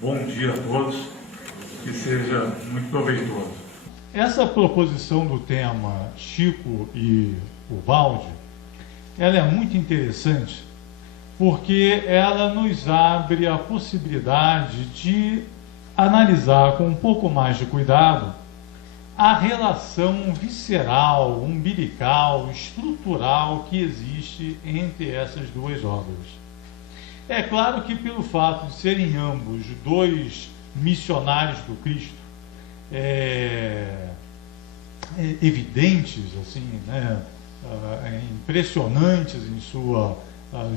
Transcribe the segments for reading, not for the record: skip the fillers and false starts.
Bom dia a todos, que seja muito proveitoso. Essa proposição do tema Chico e o Valde, ela é muito interessante porque ela nos abre a possibilidade de analisar com um pouco mais de cuidado a relação visceral, umbilical, estrutural que existe entre essas duas obras. É claro que pelo fato de serem ambos dois missionários do Cristo, evidentes, assim, né, impressionantes em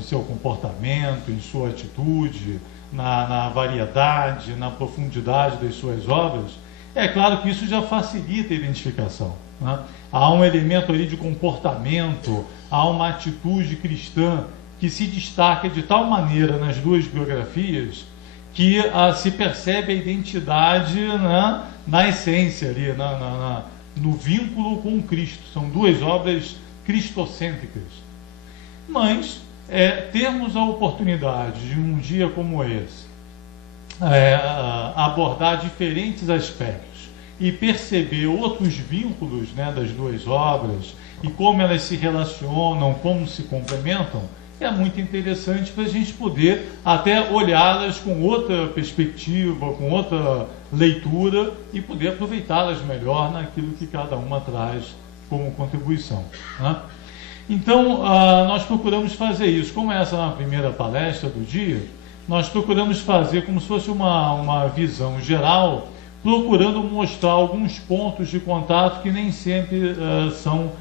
seu comportamento, em sua atitude, na variedade, na profundidade das suas obras, é claro que isso já facilita a identificação, né? Há um elemento ali de comportamento, há uma atitude cristã que se destaca de tal maneira nas duas biografias que se percebe a identidade, né, na essência ali, no vínculo com Cristo. São duas obras cristocêntricas. Mas termos a oportunidade de um dia como esse abordar diferentes aspectos e perceber outros vínculos, né, das duas obras e como elas se relacionam, como se complementam, é muito interessante para a gente poder até olhá-las com outra perspectiva, com outra leitura e poder aproveitá-las melhor naquilo que cada uma traz como contribuição, né? Então, nós procuramos fazer isso. Como essa é a primeira palestra do dia, nós procuramos fazer como se fosse uma visão geral, procurando mostrar alguns pontos de contato que nem sempre são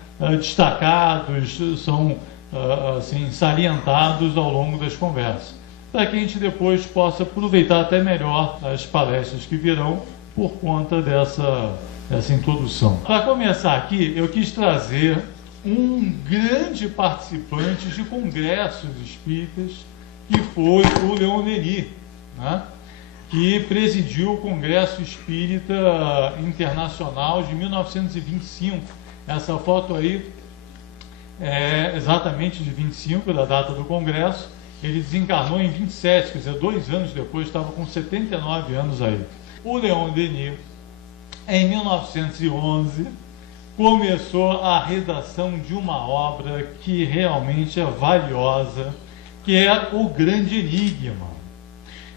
destacados, são assim, salientados ao longo das conversas, para que a gente depois possa aproveitar até melhor as palestras que virão por conta dessa introdução. Para começar aqui, eu quis trazer um grande participante de congressos espíritas, que foi o Leon Denis, né, que presidiu o Congresso Espírita Internacional de 1925. Essa foto aí é exatamente de 25, da data do Congresso. Ele desencarnou em 27, quer dizer, 2 anos depois, estava com 79 anos aí. O Leon Denis, em 1911, começou a redação de uma obra que realmente é valiosa, que é O Grande Enigma.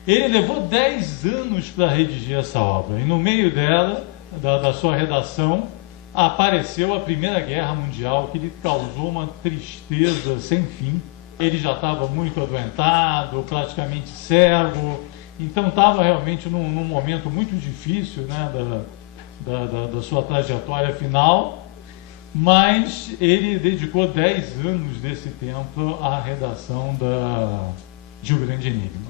Ele levou 10 anos para redigir essa obra, e no meio dela, da sua redação, apareceu a Primeira Guerra Mundial, que lhe causou uma tristeza sem fim. Ele já estava muito adoentado, praticamente cego, então estava realmente num momento muito difícil, né, da sua trajetória final, mas ele dedicou 10 anos desse tempo à redação de O Grande Enigma.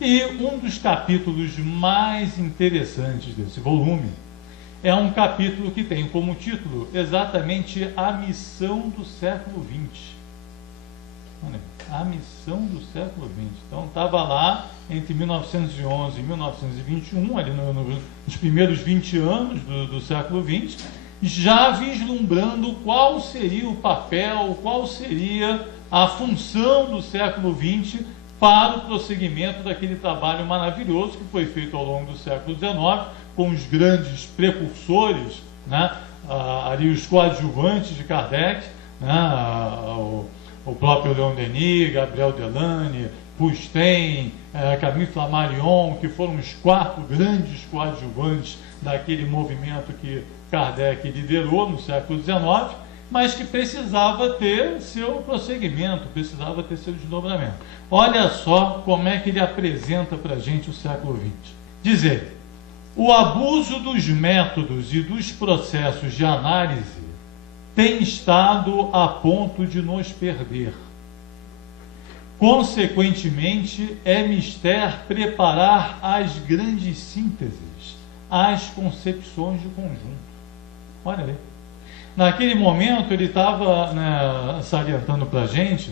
E um dos capítulos mais interessantes desse volume é um capítulo que tem como título exatamente A Missão do Século XX. Olha, a Missão do Século XX. Então estava lá entre 1911 e 1921, ali nos primeiros 20 anos do século XX, já vislumbrando qual seria o papel, qual seria a função do século XX para o prosseguimento daquele trabalho maravilhoso que foi feito ao longo do século XIX, com os grandes precursores, né, ali os coadjuvantes de Kardec, né, o próprio Leon Denis, Gabriel Delany, Pustin, Camille Flammarion, que foram os 4 grandes coadjuvantes daquele movimento que Kardec liderou no século XIX, mas que precisava ter seu prosseguimento, precisava ter seu desdobramento. Olha só como é que ele apresenta para a gente o século XX. Diz ele: o abuso dos métodos e dos processos de análise tem estado a ponto de nos perder. Consequentemente, é mister preparar as grandes sínteses, as concepções de conjunto. Olha aí. Naquele momento, ele estava, né, salientando para a gente,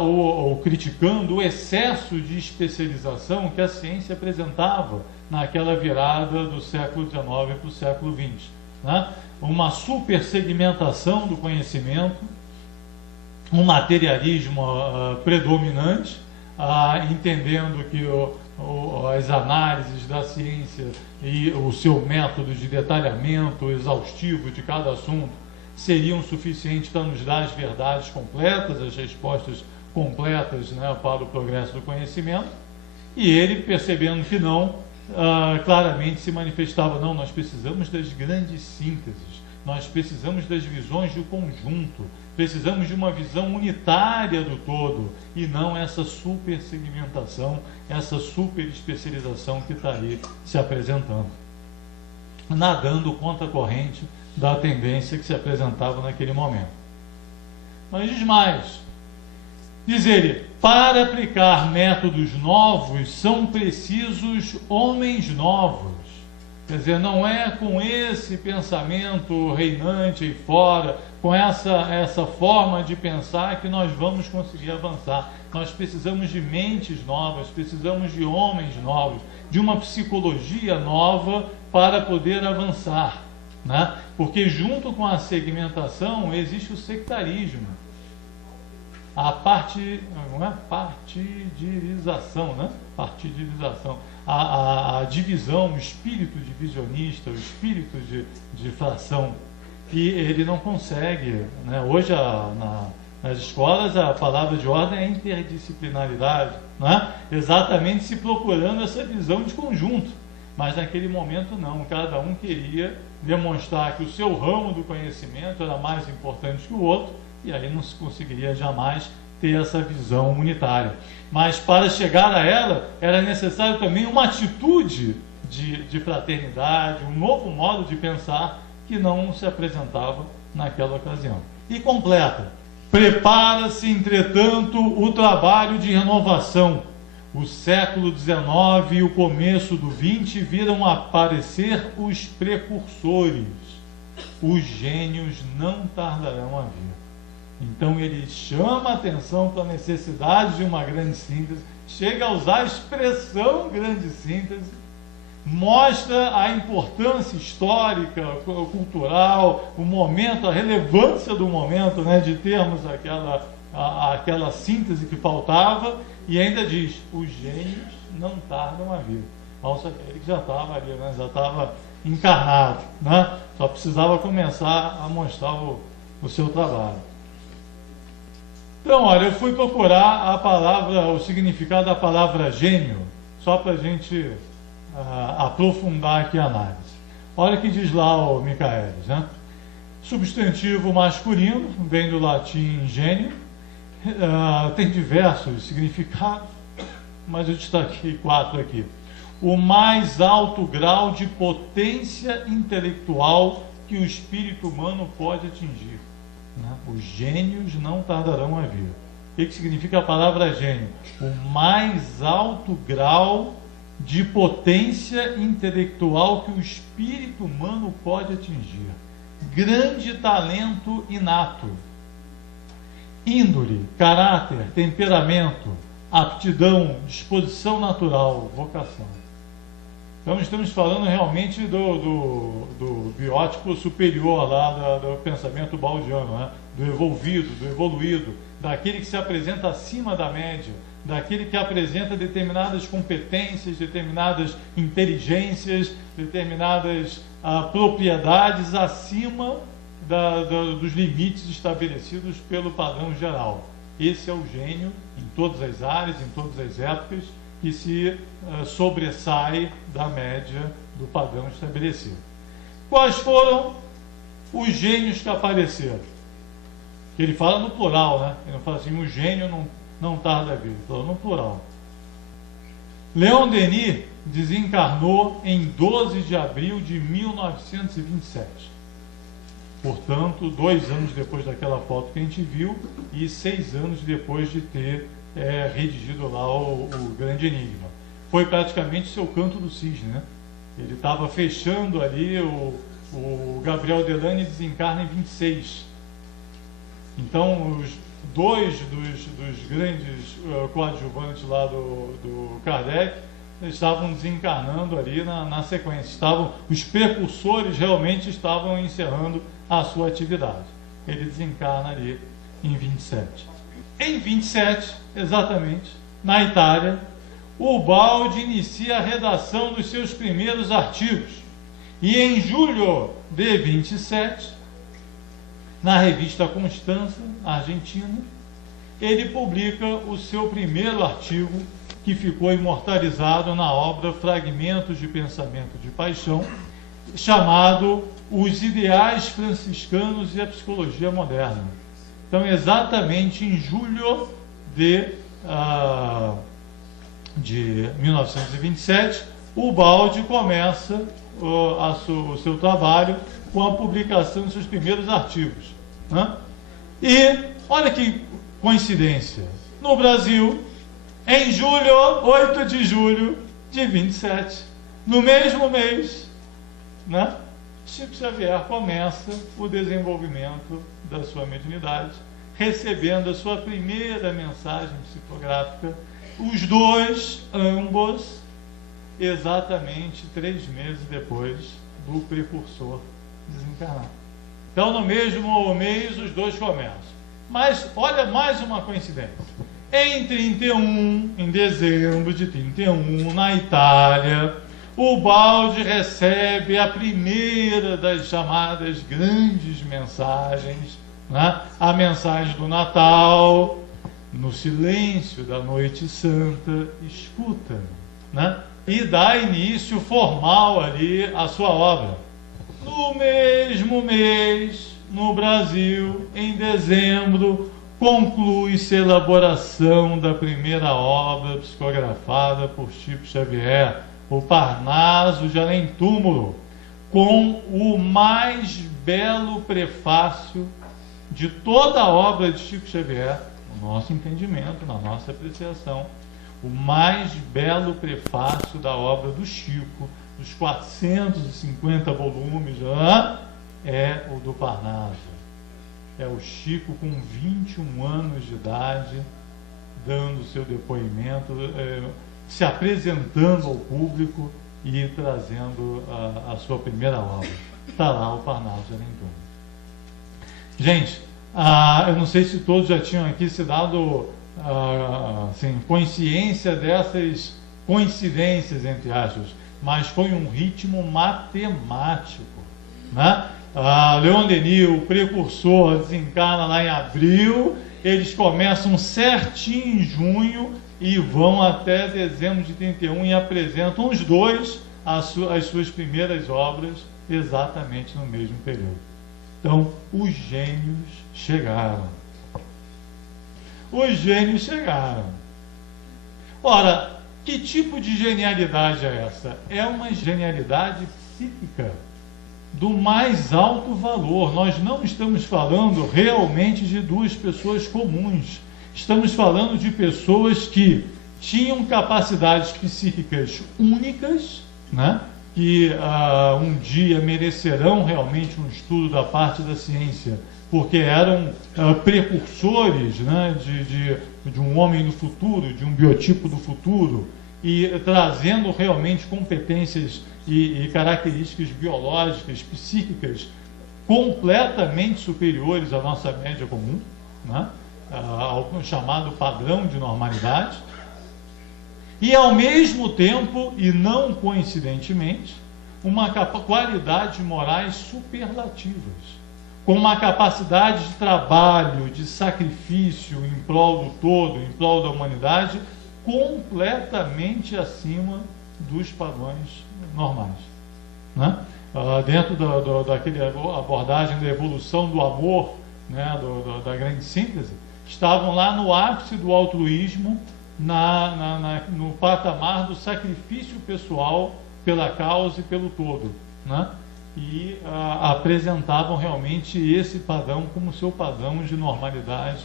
ou criticando o excesso de especialização que a ciência apresentava naquela virada do século XIX para o século XX, né? Uma supersegmentação do conhecimento, um materialismo predominante, entendendo que as análises da ciência e o seu método de detalhamento exaustivo de cada assunto seriam suficientes para nos dar as verdades completas, as respostas completas, né, para o progresso do conhecimento. E ele, percebendo que não, claramente se manifestava: não, nós precisamos das grandes sínteses, nós precisamos das visões do conjunto, precisamos de uma visão unitária do todo, e não essa supersegmentação, essa superespecialização que está aí se apresentando, nadando contra a corrente da tendência que se apresentava naquele momento. Mas diz mais, diz ele: para aplicar métodos novos são precisos homens novos. Quer dizer, não é com esse pensamento reinante aí fora, com essa forma de pensar que nós vamos conseguir avançar. Nós precisamos de mentes novas, precisamos de homens novos, de uma psicologia nova para poder avançar, né? Porque junto com a segmentação existe o sectarismo, a partidarização, né? Partidarização, a divisão, o espírito divisionista, o espírito de fração, que ele não consegue, né? Hoje nas escolas a palavra de ordem é interdisciplinaridade, né? Exatamente se procurando essa visão de conjunto, mas naquele momento não, cada um queria demonstrar que o seu ramo do conhecimento era mais importante que o outro, e aí não se conseguiria jamais ter essa visão unitária. Mas para chegar a ela, era necessário também uma atitude de fraternidade, um novo modo de pensar que não se apresentava naquela ocasião. E completa: prepara-se, entretanto, o trabalho de renovação. O século XIX e o começo do XX viram aparecer os precursores. Os gênios não tardarão a vir. Então ele chama a atenção para a necessidade de uma grande síntese, chega a usar a expressão grande síntese, mostra a importância histórica, cultural, o momento, a relevância do momento, né, de termos aquela síntese que faltava, e ainda diz: os gênios não tardam a vir. Nossa, ele já estava ali, né, já estava encarnado, né, só precisava começar a mostrar o seu trabalho. Então, olha, eu fui procurar o significado da palavra gênio, só para a gente aprofundar aqui a análise. Olha o que diz lá o Michaelis, né? Substantivo masculino, vem do latim gênio, tem diversos significados, mas eu destaquei 4 aqui. O mais alto grau de potência intelectual que o espírito humano pode atingir. Os gênios não tardarão a vir. O que significa a palavra gênio? O mais alto grau de potência intelectual que o espírito humano pode atingir. Grande talento inato. Índole, caráter, temperamento, aptidão, disposição natural, vocação. Então estamos falando realmente do biótipo superior lá do pensamento baldiano, né? Do evolvido, do evoluído, daquele que se apresenta acima da média, daquele que apresenta determinadas competências, determinadas inteligências, determinadas propriedades acima dos limites estabelecidos pelo padrão geral. Esse é o gênio em todas as áreas, em todas as épocas, que se sobressai da média do padrão estabelecido. Quais foram os gênios que apareceram? Ele fala no plural, né? Ele não fala assim: o gênio não tarda a vir. Ele fala no plural. Leon Denis desencarnou em 12 de abril de 1927. Portanto, 2 anos depois daquela foto que a gente viu e 6 anos depois de ter redigido lá o Grande Enigma. Foi praticamente seu Canto do Cisne, né? Ele estava fechando ali, o Gabriel Delany desencarna em 26. Então, os 2 dos grandes coadjuvantes lá do Kardec estavam desencarnando ali na sequência. Os precursores realmente estavam encerrando a sua atividade. Ele desencarna ali em 27. Em 27, exatamente, na Itália, Ubaldi inicia a redação dos seus primeiros artigos. E em julho de 27, na revista Constança, Argentina, ele publica o seu primeiro artigo, que ficou imortalizado na obra Fragmentos de Pensamento de Paixão, chamado Os Ideais Franciscanos e a Psicologia Moderna. Então, exatamente em julho de 1927, Ubaldi começa o seu trabalho com a publicação dos seus primeiros artigos, né? E olha que coincidência, no Brasil, em julho, 8 de julho de 27, no mesmo mês, né, Chico Xavier começa o desenvolvimento da sua mediunidade, recebendo a sua primeira mensagem psicográfica, os dois, ambos, exatamente 3 meses depois do precursor desencarnar. Então, no mesmo mês, os dois começam. Mas, olha mais uma coincidência. Em dezembro de 31, na Itália, Ubaldi recebe a primeira das chamadas grandes mensagens, né? A mensagem do Natal, no silêncio da noite santa, escuta, né? E dá início formal ali à sua obra. No mesmo mês, no Brasil, em dezembro, conclui-se a elaboração da primeira obra psicografada por Chico Xavier, o Parnaso de Além Túmulo, com o mais belo prefácio de toda a obra de Chico Xavier, no nosso entendimento, na nossa apreciação, o mais belo prefácio da obra do Chico, dos 450 volumes, é o do Parnaso. É o Chico com 21 anos de idade, dando seu depoimento, se apresentando ao público e trazendo a sua primeira obra. Está lá o Parnaso de Além Túmulo. Gente, eu não sei se todos já tinham aqui se dado assim, consciência dessas coincidências, entre aspas, mas foi um ritmo matemático, né? Leon Denis, o precursor, desencarna lá em abril, eles começam certinho em junho e vão até dezembro de 31 e apresentam os dois as suas primeiras obras exatamente no mesmo período. Então, os gênios chegaram. Os gênios chegaram. Ora, que tipo de genialidade é essa? É uma genialidade psíquica do mais alto valor. Nós não estamos falando realmente de duas pessoas comuns. Estamos falando de pessoas que tinham capacidades psíquicas únicas, né? Que um dia merecerão realmente um estudo da parte da ciência, porque eram precursores, né, de um homem do futuro, de um biotipo do futuro, e trazendo realmente competências e características biológicas, psíquicas, completamente superiores à nossa média comum, né, ao chamado padrão de normalidade. E ao mesmo tempo, e não coincidentemente, qualidades morais superlativas, com uma capacidade de trabalho, de sacrifício em prol do todo, em prol da humanidade, completamente acima dos padrões normais, né? Dentro daquela abordagem da evolução do amor, né, da grande síntese, estavam lá no ápice do altruísmo, no patamar do sacrifício pessoal pela causa e pelo todo, né? E apresentavam realmente esse padrão como seu padrão de normalidade,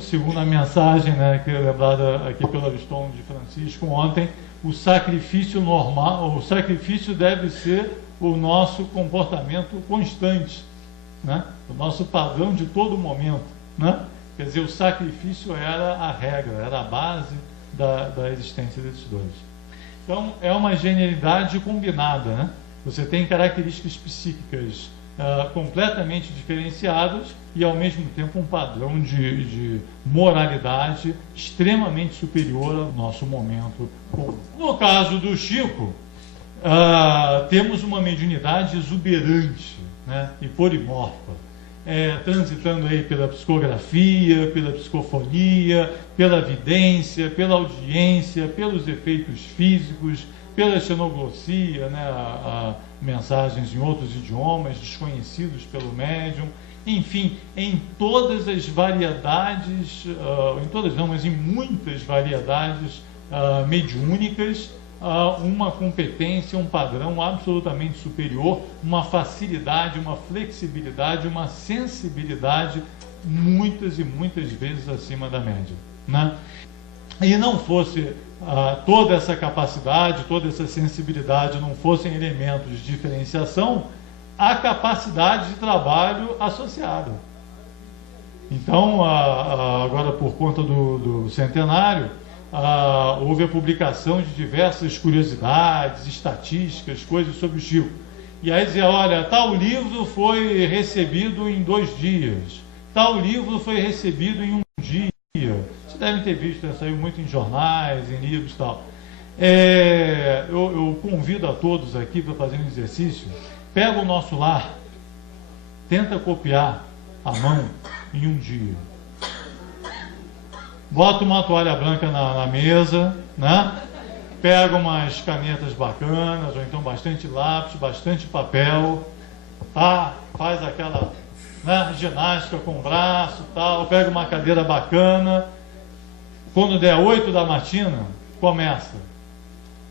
segundo a mensagem, né, que é lembrada aqui pelo Ariston de Francisco ontem, o sacrifício normal, o sacrifício deve ser o nosso comportamento constante, né? O nosso padrão de todo momento, né? Quer dizer, o sacrifício era a regra, era a base da existência desses dois. Então, é uma genialidade combinada, né? Você tem características psíquicas completamente diferenciadas e, ao mesmo tempo, um padrão de moralidade extremamente superior ao nosso momento comum. No caso do Chico, temos uma mediunidade exuberante, né, e polimorfa, transitando aí pela psicografia, pela psicofonia, pela vidência, pela audiência, pelos efeitos físicos, pela xenoglossia, né, mensagens em outros idiomas desconhecidos pelo médium, enfim, em todas as variedades, em todas não, mas em muitas variedades mediúnicas, uma competência, um padrão absolutamente superior, uma facilidade, uma flexibilidade, uma sensibilidade muitas e muitas vezes acima da média, né? E não fosse toda essa capacidade, toda essa sensibilidade, não fossem elementos de diferenciação, a capacidade de trabalho associada. Então, agora por conta do centenário, houve a publicação de diversas curiosidades, estatísticas, coisas sobre o Chico. E aí dizia, olha, tal livro foi recebido em 2 dias, tal livro foi recebido em 1 dia. Vocês devem ter visto, saiu muito em jornais, em livros e tal. Eu convido a todos aqui para fazer um exercício. Pega o nosso lar, tenta copiar à mão em 1 dia. Bota uma toalha branca na mesa, né? Pega umas canetas bacanas, ou então bastante lápis, bastante papel, tá? Faz aquela, né, ginástica com o braço, tal, pega uma cadeira bacana. Quando der 8 da matina, começa.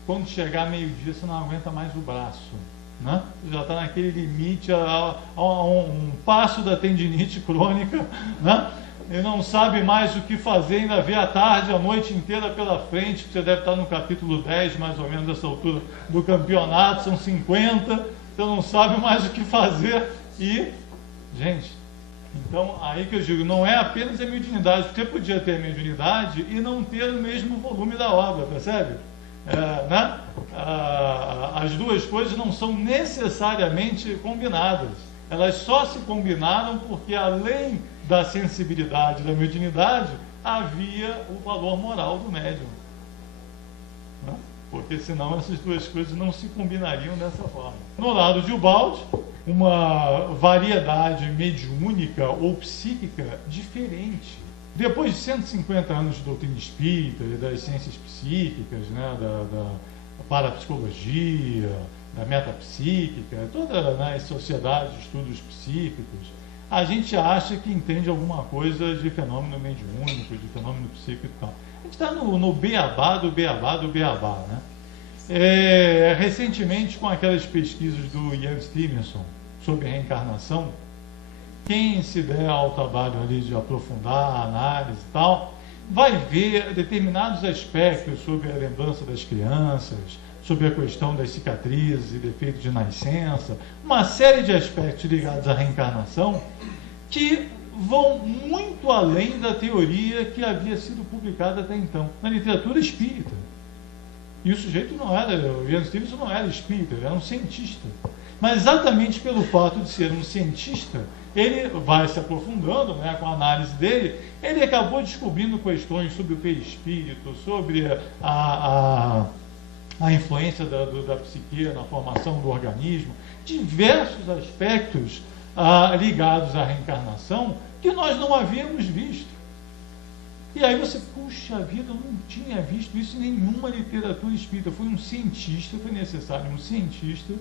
Quando chegar meio-dia, você não aguenta mais o braço, né? Já está naquele limite, a um passo da tendinite crônica, né? E não sabe mais o que fazer, ainda vê a tarde, a noite inteira pela frente, você deve estar no capítulo 10, mais ou menos, dessa altura do campeonato, são 50, você não sabe mais o que fazer e, gente, então aí que eu digo, não é apenas a mediunidade, você podia ter a mediunidade e não ter o mesmo volume da obra, percebe? Né? As duas coisas não são necessariamente combinadas, elas só se combinaram porque além da sensibilidade da mediunidade havia o valor moral do médium, né? Porque senão essas duas coisas não se combinariam dessa forma. No lado de Ubaldi, uma variedade mediúnica ou psíquica diferente. Depois de 150 anos de doutrina espírita e das ciências psíquicas, né, da parapsicologia, da metapsíquica, todas, né, as sociedades de estudos psíquicos, a gente acha que entende alguma coisa de fenômeno mediúnico, de fenômeno psíquico e tal. A gente está no beabá do beabá do beabá, né? Recentemente, com aquelas pesquisas do Ian Stevenson sobre reencarnação, quem se der ao trabalho ali de aprofundar a análise e tal, vai ver determinados aspectos sobre a lembrança das crianças, sobre a questão das cicatrizes e defeitos de nascença, uma série de aspectos ligados à reencarnação que vão muito além da teoria que havia sido publicada até então, na literatura espírita. E o sujeito não era, o Ian Stevenson não era espírita, ele era um cientista. Mas exatamente pelo fato de ser um cientista, ele vai se aprofundando, né, com a análise dele, ele acabou descobrindo questões sobre o perispírito, sobre a influência da psique na formação do organismo, diversos aspectos ligados à reencarnação que nós não havíamos visto. E aí você, puxa vida, eu não tinha visto isso em nenhuma literatura espírita. Foi um cientista, foi necessário um cientista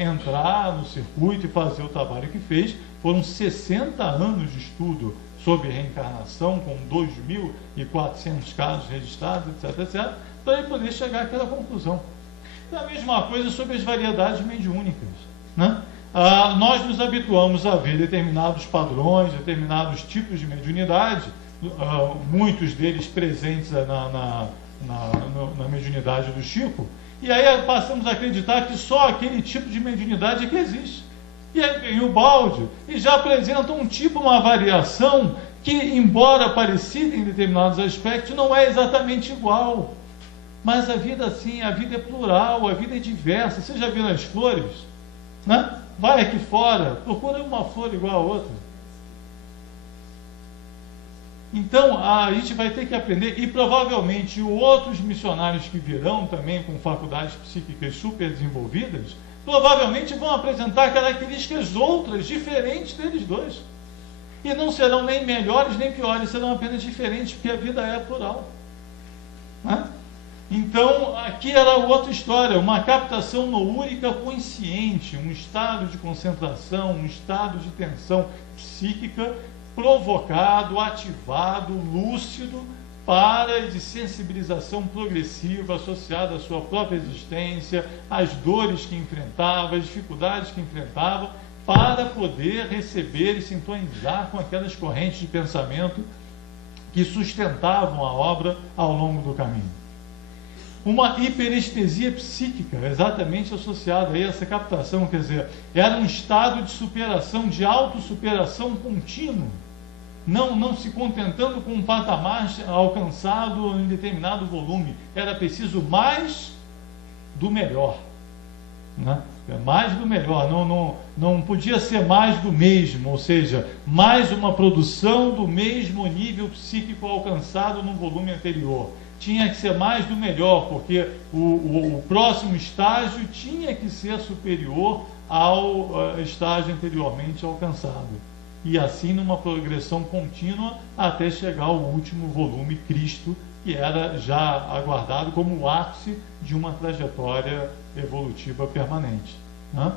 entrar no circuito e fazer o trabalho que fez. Foram 60 anos de estudo sobre reencarnação, com 2.400 casos registrados, etc, etc, para ele poder chegar àquela conclusão. Então, a mesma coisa sobre as variedades mediúnicas, né? Nós nos habituamos a ver determinados padrões, determinados tipos de mediunidade, muitos deles presentes na mediunidade do Chico, e aí passamos a acreditar que só aquele tipo de mediunidade é que existe. E aí vem o Ubaldi e já apresenta um tipo, uma variação que, embora parecida em determinados aspectos, não é exatamente igual. Mas a vida, sim, a vida é plural, a vida é diversa. Você já viu as flores, né? Vai aqui fora, procura uma flor igual a outra. Então, a gente vai ter que aprender, e provavelmente outros missionários que virão também com faculdades psíquicas super desenvolvidas, provavelmente vão apresentar características outras, diferentes deles dois. E não serão nem melhores nem piores, serão apenas diferentes, porque a vida é plural. Né? Então, aqui era outra história, uma captação noúrica consciente, um estado de concentração, um estado de tensão psíquica provocado, ativado, lúcido, para de sensibilização progressiva associada à sua própria existência, às dores que enfrentava, às dificuldades que enfrentava, para poder receber e sintonizar com aquelas correntes de pensamento que sustentavam a obra ao longo do caminho. Uma hiperestesia psíquica, exatamente associada a essa captação, quer dizer, era um estado de superação, de autossuperação contínuo, não se contentando com um patamar alcançado em determinado volume, era preciso mais do melhor, né? Mais do melhor, não podia ser mais do mesmo, ou seja, mais uma produção do mesmo nível psíquico alcançado no volume anterior. Tinha que ser mais do melhor, porque o próximo estágio tinha que ser superior ao estágio anteriormente alcançado. E assim numa progressão contínua até chegar ao último volume, Cristo, que era já aguardado como o ápice de uma trajetória evolutiva permanente. Né?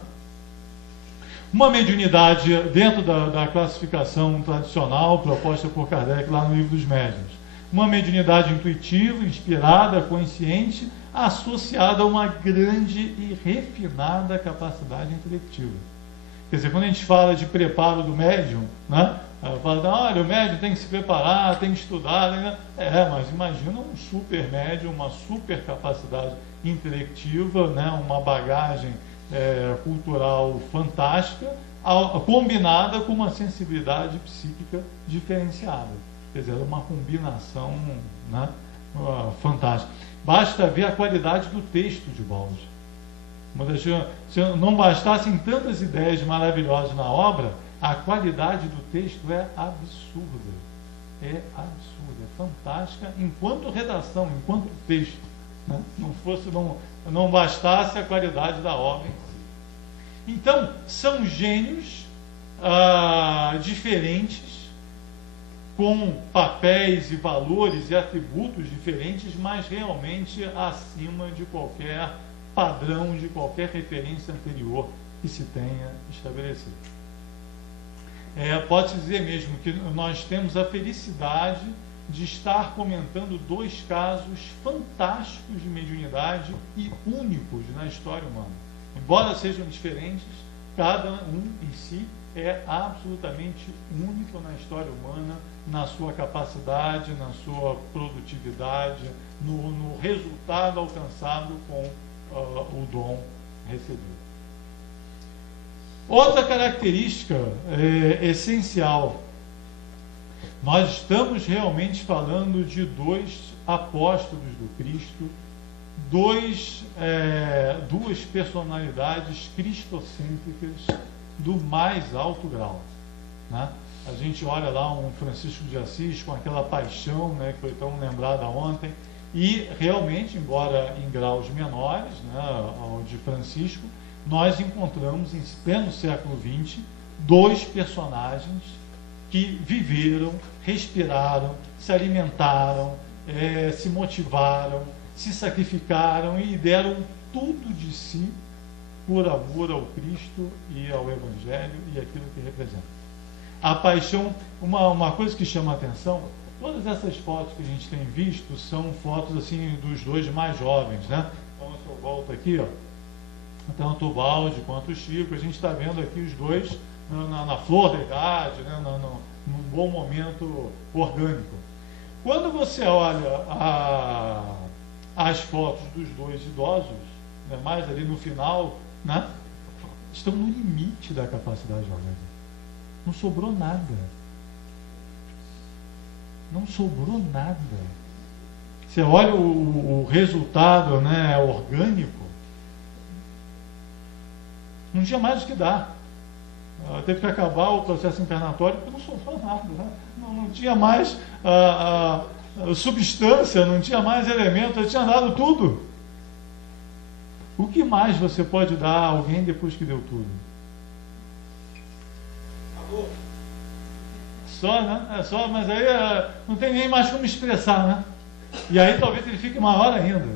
Uma mediunidade dentro da classificação tradicional proposta por Kardec lá no Livro dos Médiuns. Uma mediunidade intuitiva, inspirada, consciente, associada a uma grande e refinada capacidade intelectiva. Quer dizer, quando a gente fala de preparo do médium, né? Fala, olha, o médium tem que se preparar, tem que estudar, né? Mas imagina um super médium, uma super capacidade intelectiva, né? Uma bagagem cultural fantástica, combinada com uma sensibilidade psíquica diferenciada. Quer dizer, uma combinação, né? Fantástica. Basta ver a qualidade do texto de Baldi. Se não bastassem tantas ideias maravilhosas na obra, a qualidade do texto é absurda. É absurda, é fantástica, enquanto redação, enquanto texto. Né? Não bastasse a qualidade da obra em si. Então, são gênios diferentes, com papéis e valores e atributos diferentes, mas realmente acima de qualquer padrão, de qualquer referência anterior que se tenha estabelecido. Pode-se dizer mesmo que nós temos a felicidade de estar comentando dois casos fantásticos de mediunidade e únicos na história humana. Embora sejam diferentes, cada um em si é absolutamente único na história humana, na sua capacidade, na sua produtividade, no resultado alcançado com o dom recebido. Outra característica essencial, nós estamos realmente falando de dois apóstolos do Cristo, duas personalidades cristocêntricas do mais alto grau. Né? A gente olha lá um Francisco de Assis com aquela paixão, né, que foi tão lembrada ontem, e realmente, embora em graus menores, né, ao de Francisco, nós encontramos em pleno século XX dois personagens que viveram, respiraram, se alimentaram, se motivaram, se sacrificaram e deram tudo de si por amor ao Cristo e ao Evangelho e aquilo que representa. A paixão, uma coisa que chama a atenção, todas essas fotos que a gente tem visto são fotos assim dos dois mais jovens, né? Então eu volto aqui, ó, tanto o Baldi quanto o Chico, a gente está vendo aqui os dois na flor da idade, né? Num bom momento orgânico. Quando você olha as fotos dos dois idosos, né, mais ali no final, né, estão no limite da capacidade orgânica. Não sobrou nada. Não sobrou nada. Você olha o resultado, né, orgânico, Não tinha mais o que dar. Teve que acabar o processo internatório porque não sobrou nada. Né? Não tinha mais substância, não tinha mais elemento, eu tinha dado tudo. O que mais você pode dar a alguém depois que deu tudo? Amor. Só, né? É só, mas aí não tem nem mais como expressar, né? E aí talvez ele fique maior ainda.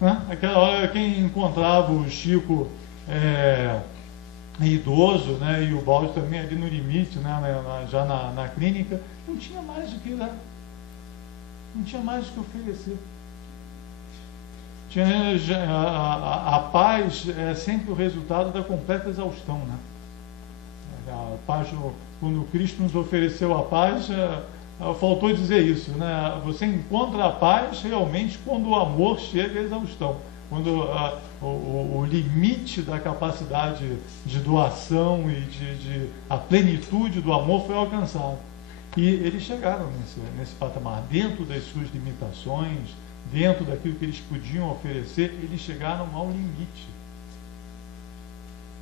Né? Aquela hora, quem encontrava o Chico idoso, né? E o Balde também ali no limite, né? Já na clínica, não tinha mais o que dar. Não tinha mais o que oferecer. A paz é sempre o resultado da completa exaustão, né? A paz, quando Cristo nos ofereceu a paz, faltou dizer isso, né? Você encontra a paz realmente quando o amor chega à exaustão, quando o limite da capacidade de doação e a plenitude do amor foi alcançado. E eles chegaram nesse patamar, dentro das suas limitações, dentro daquilo que eles podiam oferecer, eles chegaram ao limite.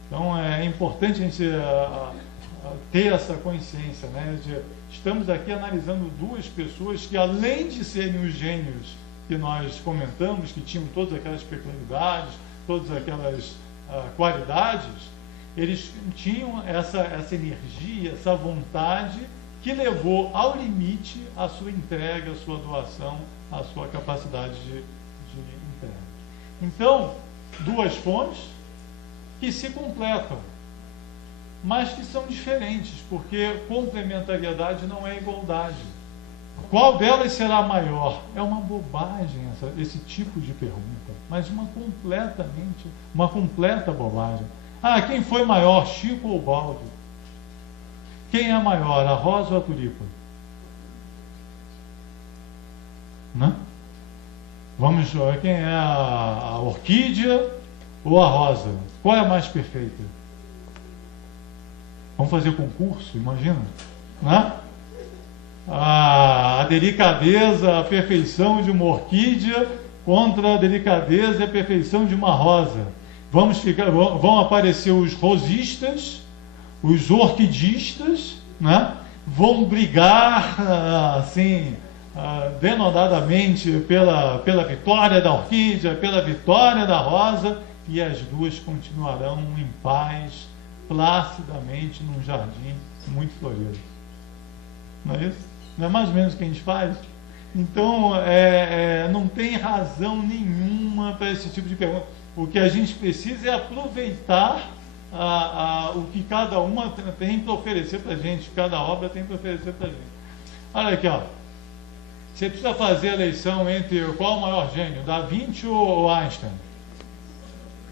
Então é importante a gente ter essa consciência, né? Estamos aqui analisando duas pessoas que, além de serem os gênios que nós comentamos, que tinham todas aquelas peculiaridades, todas aquelas qualidades, eles tinham essa energia, essa vontade que levou ao limite a sua entrega, a sua doação, a sua capacidade de entrega. Então, duas fontes que se completam, mas que são diferentes, porque complementariedade não é igualdade. Qual delas será maior? É uma bobagem esse tipo de pergunta, mas uma completa bobagem. Quem foi maior, Chico ou Balde? Quem é maior, a rosa ou a tulipa? Né? Vamos ver, quem é a orquídea ou a rosa? Qual é a mais perfeita? Vamos fazer concurso, imagina? Né? A delicadeza, a perfeição de uma orquídea contra a delicadeza e a perfeição de uma rosa. Vão aparecer os rosistas, os orquidistas, né? Vão brigar assim, denodadamente pela vitória da orquídea, pela vitória da rosa, e as duas continuarão em paz, placidamente, num jardim muito florido. Não é isso? Não é mais ou menos o que a gente faz? Então, não tem razão nenhuma para esse tipo de pergunta. O que a gente precisa é aproveitar o que cada uma tem para oferecer para a gente, cada obra tem para oferecer para a gente. Olha aqui, ó. Você precisa fazer a eleição entre qual o maior gênio, Da Vinci ou Einstein?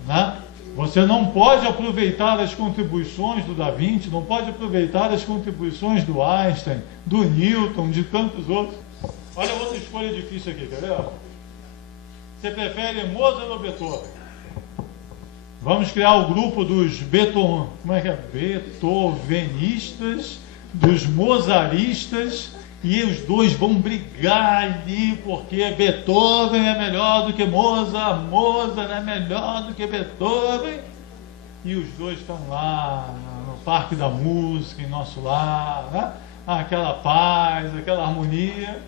Né? Você não pode aproveitar as contribuições do Da Vinci, não pode aproveitar as contribuições do Einstein, do Newton, de tantos outros. Olha outra escolha difícil aqui, quer ver? Você prefere Mozart ou Beethoven? Vamos criar o grupo dos beethovenistas, dos mozaristas, e os dois vão brigar ali, porque Beethoven é melhor do que Mozart, Mozart é melhor do que Beethoven, e os dois estão lá no Parque da Música, em nosso lar, né? Aquela paz, aquela harmonia.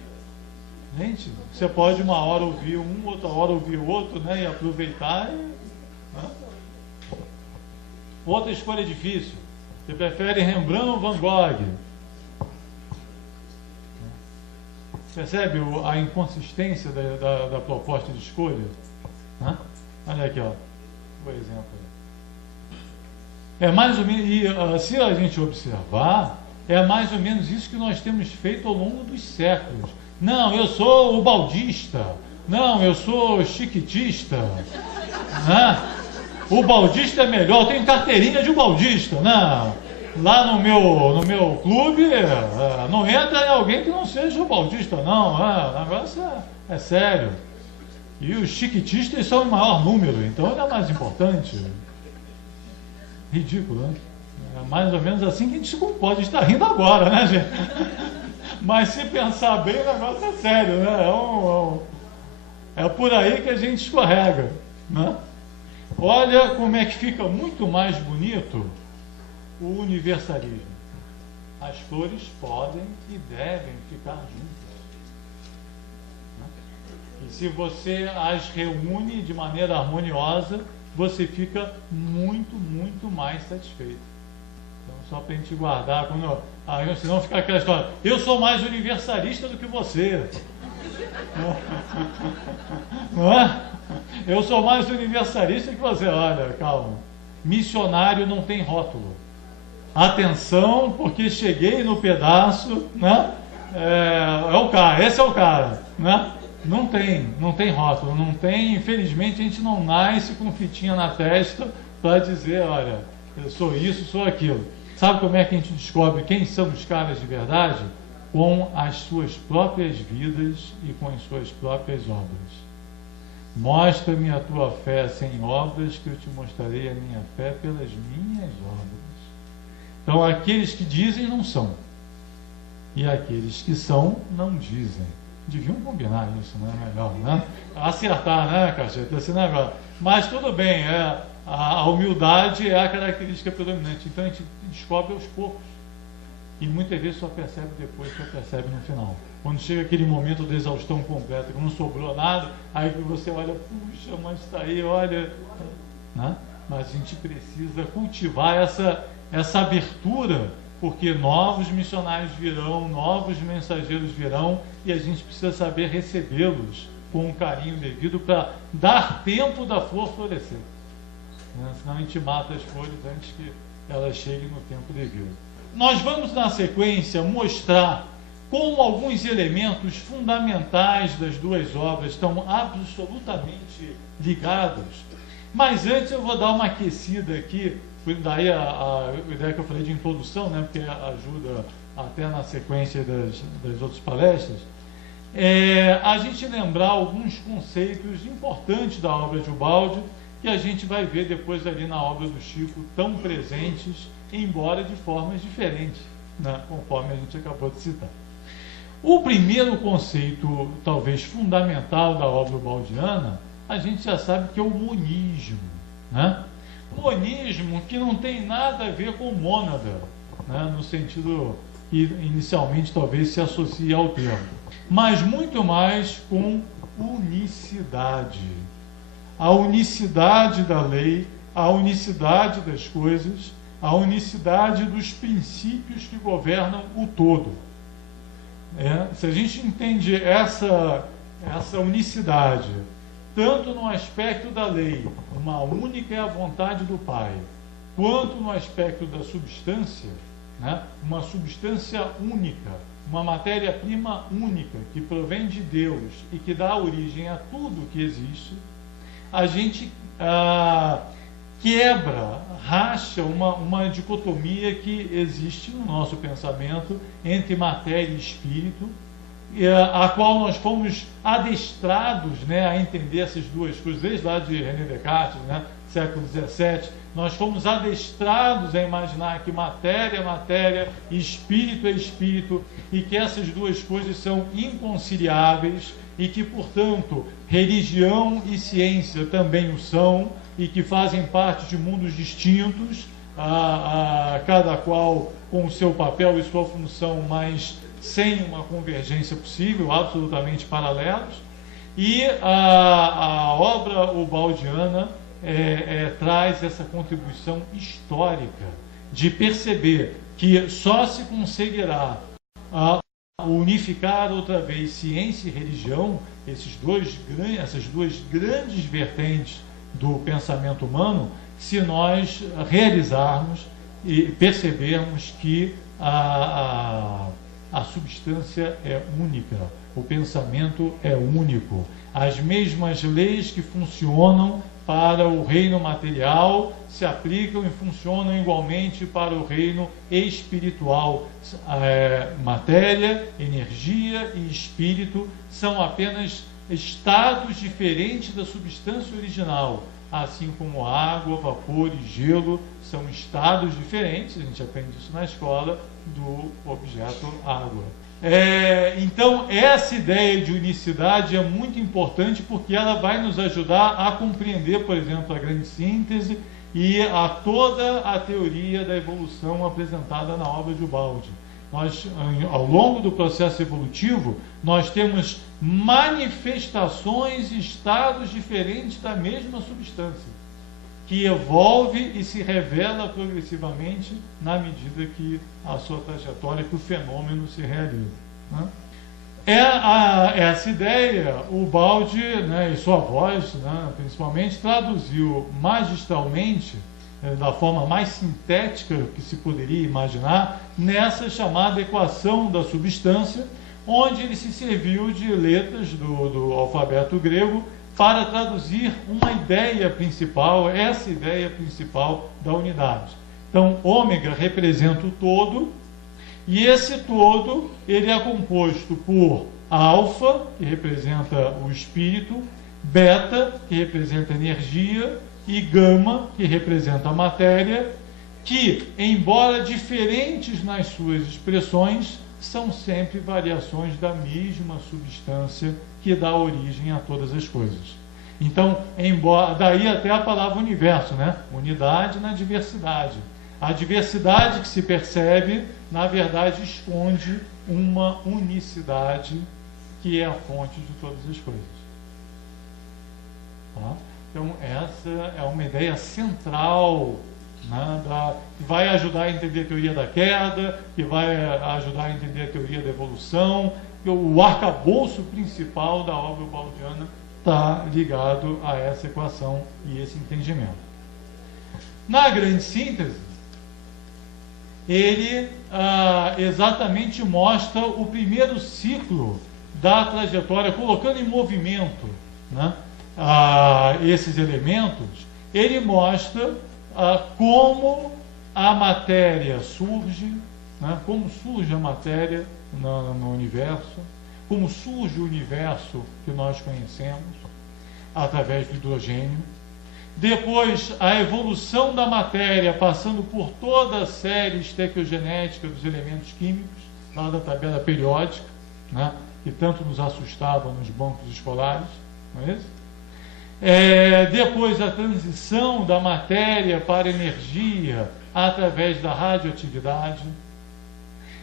Gente, você pode uma hora ouvir um, outra hora ouvir o outro, né? E aproveitar. Né? Outra escolha difícil. Você prefere Rembrandt ou Van Gogh? Percebe a inconsistência da proposta de escolha? Né? Olha aqui, ó, por exemplo. É mais ou menos, e se a gente observar, é mais ou menos isso que nós temos feito ao longo dos séculos. Não, eu sou o baldista. Não, eu sou chiquitista. Né? O baldista é melhor, eu tenho carteirinha de baldista. Não. Lá no meu clube, não entra alguém que não seja o baldista, não. O negócio é sério. E os chiquitistas são em maior número, então ele é mais importante. Ridículo, né? É mais ou menos assim que a gente pode estar rindo agora, né, gente? Mas se pensar bem, o negócio é sério, né? É por aí que a gente escorrega, né? Olha como é que fica muito mais bonito o universalismo. As flores podem e devem ficar juntas. E se você as reúne de maneira harmoniosa, você fica muito, muito mais satisfeito. Então, só para a gente guardar, senão fica aquela história, eu sou mais universalista do que você. Não é? Eu sou mais universalista que você. Olha, calma. Missionário não tem rótulo. Atenção, porque cheguei no pedaço, né? É o cara, esse é o cara, né? Não tem rótulo, não tem. Infelizmente a gente não nasce com fitinha na testa para dizer, olha, eu sou isso, sou aquilo. Sabe como é que a gente descobre quem são os caras de verdade? Com as suas próprias vidas e com as suas próprias obras. Mostra-me a tua fé sem obras, que eu te mostrarei a minha fé pelas minhas obras. Então, aqueles que dizem não são, e aqueles que são não dizem. Deviam combinar isso, não é melhor, né? Acertar, né, Cacheta? Esse negócio. Mas tudo bem, a humildade é a característica predominante. Então, a gente descobre aos poucos. E muitas vezes só percebe depois, só percebe no final. Quando chega aquele momento de exaustão completa, que não sobrou nada, aí que você olha, puxa, mas está aí, olha. Né? Mas a gente precisa cultivar essa abertura, porque novos missionários virão, novos mensageiros virão, e a gente precisa saber recebê-los com um carinho devido para dar tempo da flor florescer. Né? Senão a gente mata as flores antes que elas cheguem no tempo devido. Nós vamos, na sequência, mostrar como alguns elementos fundamentais das duas obras estão absolutamente ligados. Mas antes eu vou dar uma aquecida aqui, daí a ideia que eu falei de introdução, né, porque ajuda até na sequência das outras palestras, a gente lembrar alguns conceitos importantes da obra de Ubaldi, que a gente vai ver depois ali na obra do Chico, tão presentes, embora de formas diferentes, né, conforme a gente acabou de citar. O primeiro conceito, talvez fundamental da obra ubaldiana, a gente já sabe que é o monismo. Né? Monismo que não tem nada a ver com mônada, né, no sentido que inicialmente talvez se associe ao termo, mas muito mais com unicidade. A unicidade da lei, a unicidade das coisas, a unicidade dos princípios que governam o todo. Se a gente entende essa unicidade, tanto no aspecto da lei, uma única é a vontade do Pai, quanto no aspecto da substância, né, uma substância única, uma matéria-prima única, que provém de Deus e que dá origem a tudo que existe, a gente quebra, racha uma dicotomia que existe no nosso pensamento entre matéria e espírito, a qual nós fomos adestrados, né, a entender essas duas coisas, desde lá de René Descartes, né, século XVII, nós fomos adestrados a imaginar que matéria é matéria, espírito é espírito, e que essas duas coisas são inconciliáveis, e que, portanto, religião e ciência também o são, e que fazem parte de mundos distintos, cada qual com o seu papel e sua função, mas sem uma convergência possível, absolutamente paralelos. E a obra ubaldiana traz essa contribuição histórica de perceber que só se conseguirá unificar outra vez ciência e religião, essas duas grandes vertentes do pensamento humano, se nós realizarmos e percebermos que a substância é única, o pensamento é único. As mesmas leis que funcionam para o reino material se aplicam e funcionam igualmente para o reino espiritual. Matéria, energia e espírito são apenas estados diferentes da substância original, assim como água, vapor e gelo são estados diferentes, a gente aprende isso na escola, do objeto água. Então, essa ideia de unicidade é muito importante porque ela vai nos ajudar a compreender, por exemplo, a grande síntese e a toda a teoria da evolução apresentada na obra de Ubaldi. Nós, ao longo do processo evolutivo, nós temos manifestações e estados diferentes da mesma substância, que evolve e se revela progressivamente na medida que a sua trajetória, que o fenômeno se realiza, né? Essa ideia, o Ubaldi, né, e sua voz, né, principalmente, traduziu magistralmente, da forma mais sintética que se poderia imaginar, nessa chamada equação da substância, onde ele se serviu de letras do alfabeto grego para traduzir uma ideia principal, essa ideia principal da unidade. Então, ômega representa o todo, e esse todo ele é composto por alfa, que representa o espírito, beta, que representa a energia, e gama, que representa a matéria, que, embora diferentes nas suas expressões, são sempre variações da mesma substância que dá origem a todas as coisas. Então, daí até a palavra universo, né? Unidade na diversidade. A diversidade que se percebe, na verdade, esconde uma unicidade que é a fonte de todas as coisas. Tá? Então, essa é uma ideia central, né, que vai ajudar a entender a teoria da queda, que vai ajudar a entender a teoria da evolução. O arcabouço principal da obra ubaldiana está ligado a essa equação e esse entendimento. Na grande síntese, ele exatamente mostra o primeiro ciclo da trajetória, colocando em movimento, né, esses elementos. Ele mostra como a matéria surge, né, como surge a matéria no universo, como surge o universo que nós conhecemos, através do hidrogênio. Depois, a evolução da matéria, passando por toda a série estequiogenética dos elementos químicos, lá da tabela periódica, né, que tanto nos assustava nos bancos escolares, não é isso? Depois, a transição da matéria para energia através da radioatividade,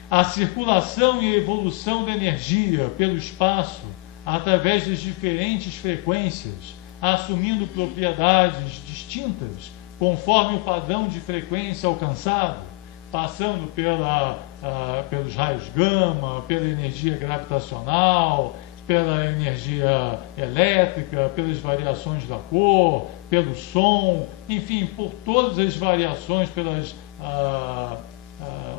a circulação e a evolução da energia pelo espaço através das diferentes frequências, assumindo propriedades distintas conforme o padrão de frequência alcançado, passando pelos raios gama, pela energia gravitacional, pela energia elétrica, pelas variações da cor, pelo som, enfim, por todas as variações, pelas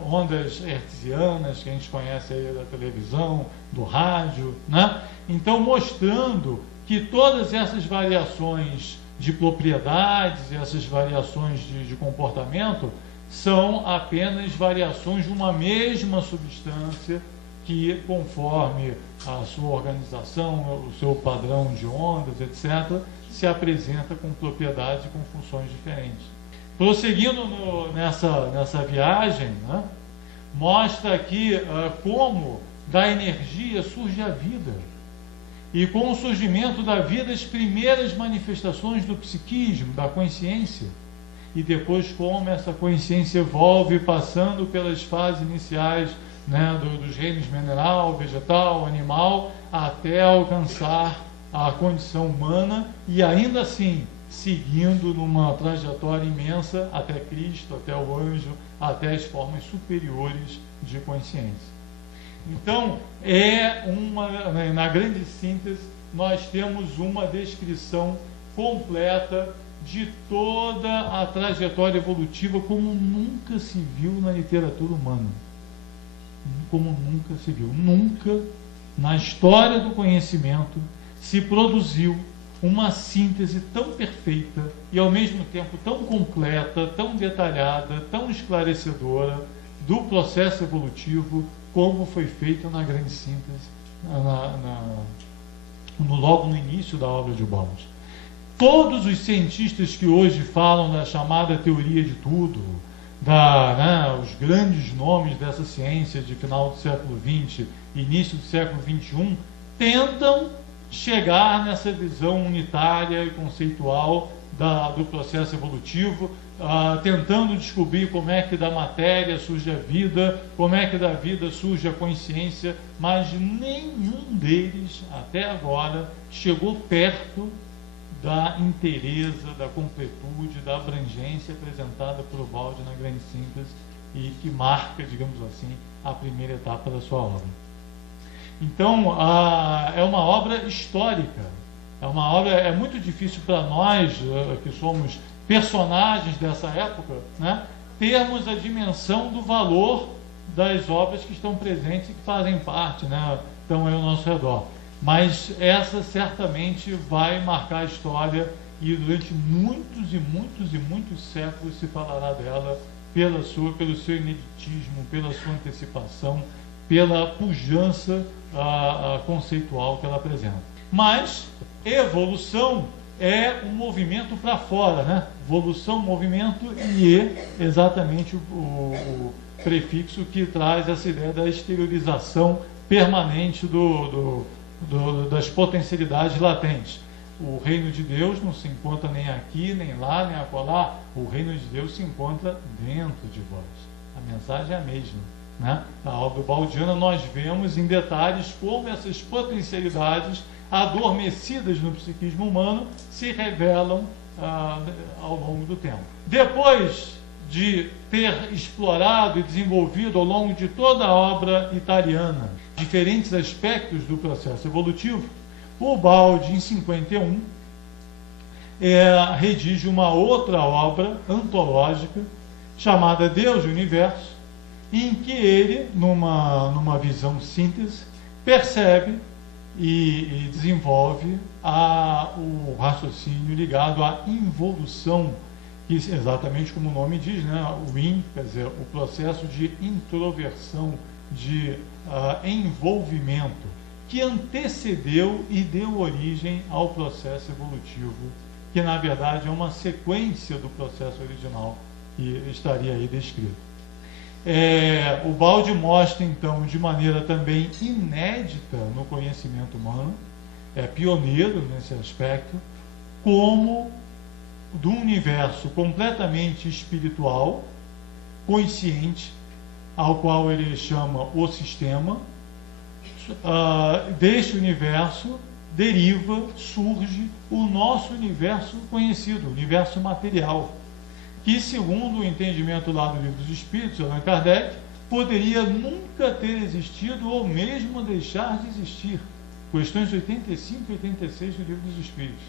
ondas hertzianas que a gente conhece aí da televisão, do rádio, né? Então, mostrando que todas essas variações de propriedades, essas variações de comportamento, são apenas variações de uma mesma substância que, conforme a sua organização, o seu padrão de ondas, etc., se apresenta com propriedades e com funções diferentes. Prosseguindo nessa viagem, né, mostra aqui como da energia surge a vida. E com o surgimento da vida, as primeiras manifestações do psiquismo, da consciência, e depois como essa consciência evolve, passando pelas fases iniciais, né, dos reinos mineral, vegetal, animal, até alcançar a condição humana, e ainda assim seguindo numa trajetória imensa até Cristo, até o anjo, até as formas superiores de consciência. Então, na grande síntese, nós temos uma descrição completa de toda a trajetória evolutiva como nunca se viu na literatura humana. Como nunca se viu. Nunca, na história do conhecimento, se produziu uma síntese tão perfeita e, ao mesmo tempo, tão completa, tão detalhada, tão esclarecedora do processo evolutivo como foi feito na grande síntese, logo no início da obra de Ubaldi. Todos os cientistas que hoje falam da chamada teoria de tudo, os grandes nomes dessa ciência de final do século XX, início do século XXI, tentam chegar nessa visão unitária e conceitual do processo evolutivo, tentando descobrir como é que da matéria surge a vida, como é que da vida surge a consciência, mas nenhum deles, até agora, chegou perto da inteireza, da completude, da abrangência apresentada por Ubaldi na Grande Síntese e que marca, digamos assim, a primeira etapa da sua obra. Então, é uma obra histórica, é muito difícil para nós, que somos personagens dessa época, né, termos a dimensão do valor das obras que estão presentes e que fazem parte, né, estão aí ao nosso redor. Mas essa certamente vai marcar a história e durante muitos e muitos e muitos séculos se falará dela pelo seu ineditismo, pela sua antecipação, pela pujança conceitual que ela apresenta. Mas evolução é um movimento para fora, né? Evolução, movimento e exatamente o prefixo que traz essa ideia da exteriorização permanente das potencialidades latentes. O reino de Deus não se encontra nem aqui, nem lá, nem acolá. O reino de Deus se encontra dentro de vós. A mensagem é a mesma, né? Na obra baldiana nós vemos em detalhes como essas potencialidades adormecidas no psiquismo humano se revelam ao longo do tempo. Depois de ter explorado e desenvolvido ao longo de toda a obra italiana diferentes aspectos do processo evolutivo, o Ubaldi, em 51, redige uma outra obra antológica chamada Deus e o Universo, em que ele, numa visão síntese, percebe e desenvolve o raciocínio ligado à involução, que exatamente como o nome diz, né, o in, quer dizer, o processo de introversão, de envolvimento, que antecedeu e deu origem ao processo evolutivo, que na verdade é uma sequência do processo original que estaria aí descrito. O Ubaldi mostra então de maneira também inédita no conhecimento humano, é pioneiro nesse aspecto, como do universo completamente espiritual, consciente, ao qual ele chama o sistema, deste universo surge o nosso universo conhecido, o universo material, que, segundo o entendimento lá do Livro dos Espíritos, Allan Kardec, poderia nunca ter existido ou mesmo deixar de existir. Questões 85 e 86 do Livro dos Espíritos.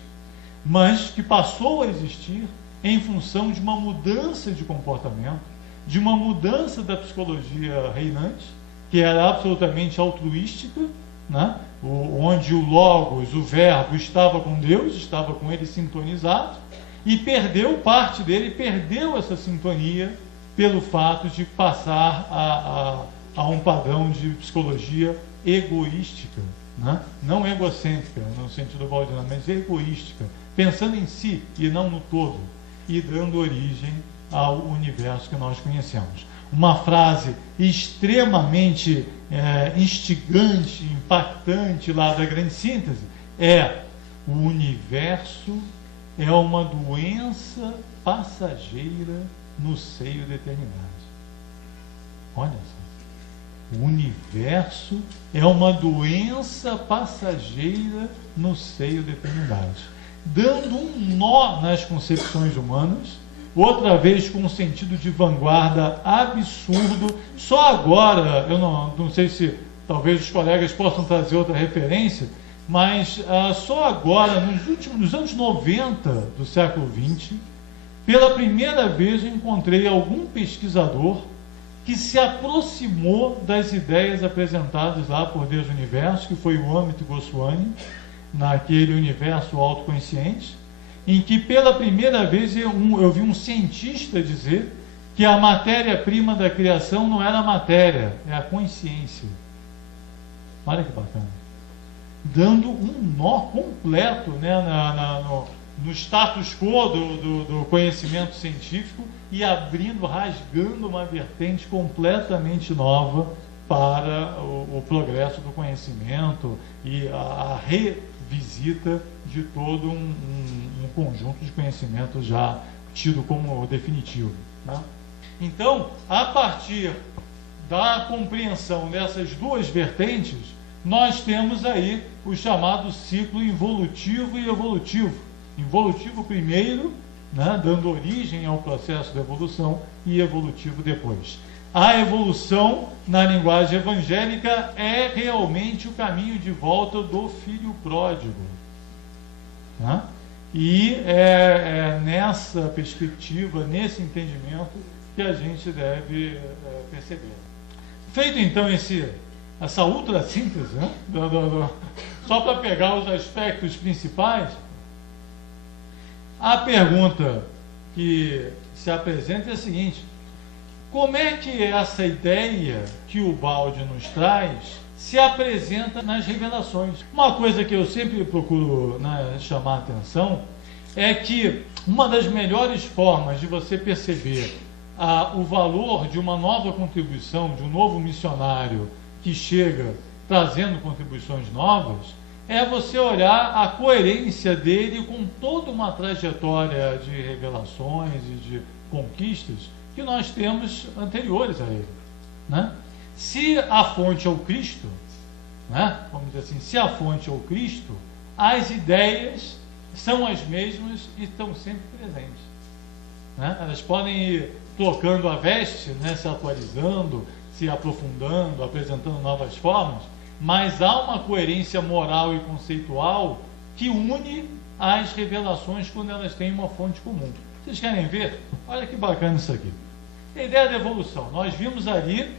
Mas que passou a existir em função de uma mudança de comportamento, de uma mudança da psicologia reinante, que era absolutamente altruística, né? Onde o Logos, o Verbo, estava com Deus, estava com ele sintonizado, e perdeu parte dele, perdeu essa sintonia pelo fato de passar a um padrão de psicologia egoística, né? Não egocêntrica, no sentido baldiano, mas egoística, pensando em si e não no todo, e dando origem ao universo que nós conhecemos. Uma frase extremamente instigante, impactante lá da Grande Síntese o universo é uma doença passageira no seio da eternidade. Olha só. O universo é uma doença passageira no seio da eternidade. Dando um nó nas concepções humanas, outra vez com um sentido de vanguarda absurdo. Só agora, eu não sei se talvez os colegas possam trazer outra referência, mas só agora, nos anos 90 do século XX, pela primeira vez eu encontrei algum pesquisador que se aproximou das ideias apresentadas lá por Deus do Universo, que foi o Amit Goswami, naquele universo autoconsciente, em que pela primeira vez eu vi um cientista dizer que a matéria-prima da criação não era a matéria, é a consciência. Olha que bacana. Dando um nó completo, né, no status quo do conhecimento científico e rasgando uma vertente completamente nova para o progresso do conhecimento e a revisita de todo um conjunto de conhecimentos já tido como definitivo, né? Então, a partir da compreensão dessas duas vertentes, nós temos aí o chamado ciclo involutivo e evolutivo. Involutivo primeiro, né, dando origem ao processo da evolução, e evolutivo depois. A evolução, na linguagem evangélica, é realmente o caminho de volta do filho pródigo, né? E é nessa perspectiva, nesse entendimento, que a gente deve perceber. Feito então essa ultra síntese, né, só para pegar os aspectos principais, a pergunta que se apresenta é a seguinte: como é que essa ideia que o Balde nos traz se apresenta nas revelações? Uma coisa que eu sempre procuro, né, chamar a atenção é que uma das melhores formas de você perceber o valor de uma nova contribuição, de um novo missionário que chega trazendo contribuições novas, é você olhar a coerência dele com toda uma trajetória de revelações e de conquistas que nós temos anteriores a ele, né? Se a fonte é o Cristo, né? Vamos dizer assim, se a fonte é o Cristo, as ideias são as mesmas e estão sempre presentes, né? Elas podem ir trocando a veste, né? Se atualizando, se aprofundando, apresentando novas formas, mas há uma coerência moral e conceitual que une as revelações quando elas têm uma fonte comum. Vocês querem ver? Olha que bacana isso aqui. A ideia da evolução. Nós vimos ali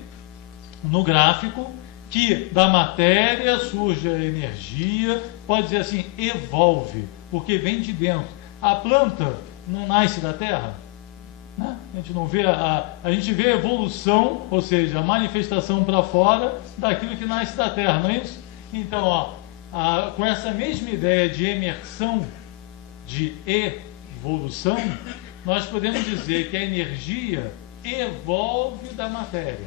no gráfico que da matéria surge a energia, pode dizer assim, evolve, porque vem de dentro. A planta não nasce da terra, né? A gente não vê a gente vê a evolução, ou seja, a manifestação para fora daquilo que nasce da terra, não é isso? Então, com essa mesma ideia de emersão, de evolução, nós podemos dizer que a energia evolve da matéria,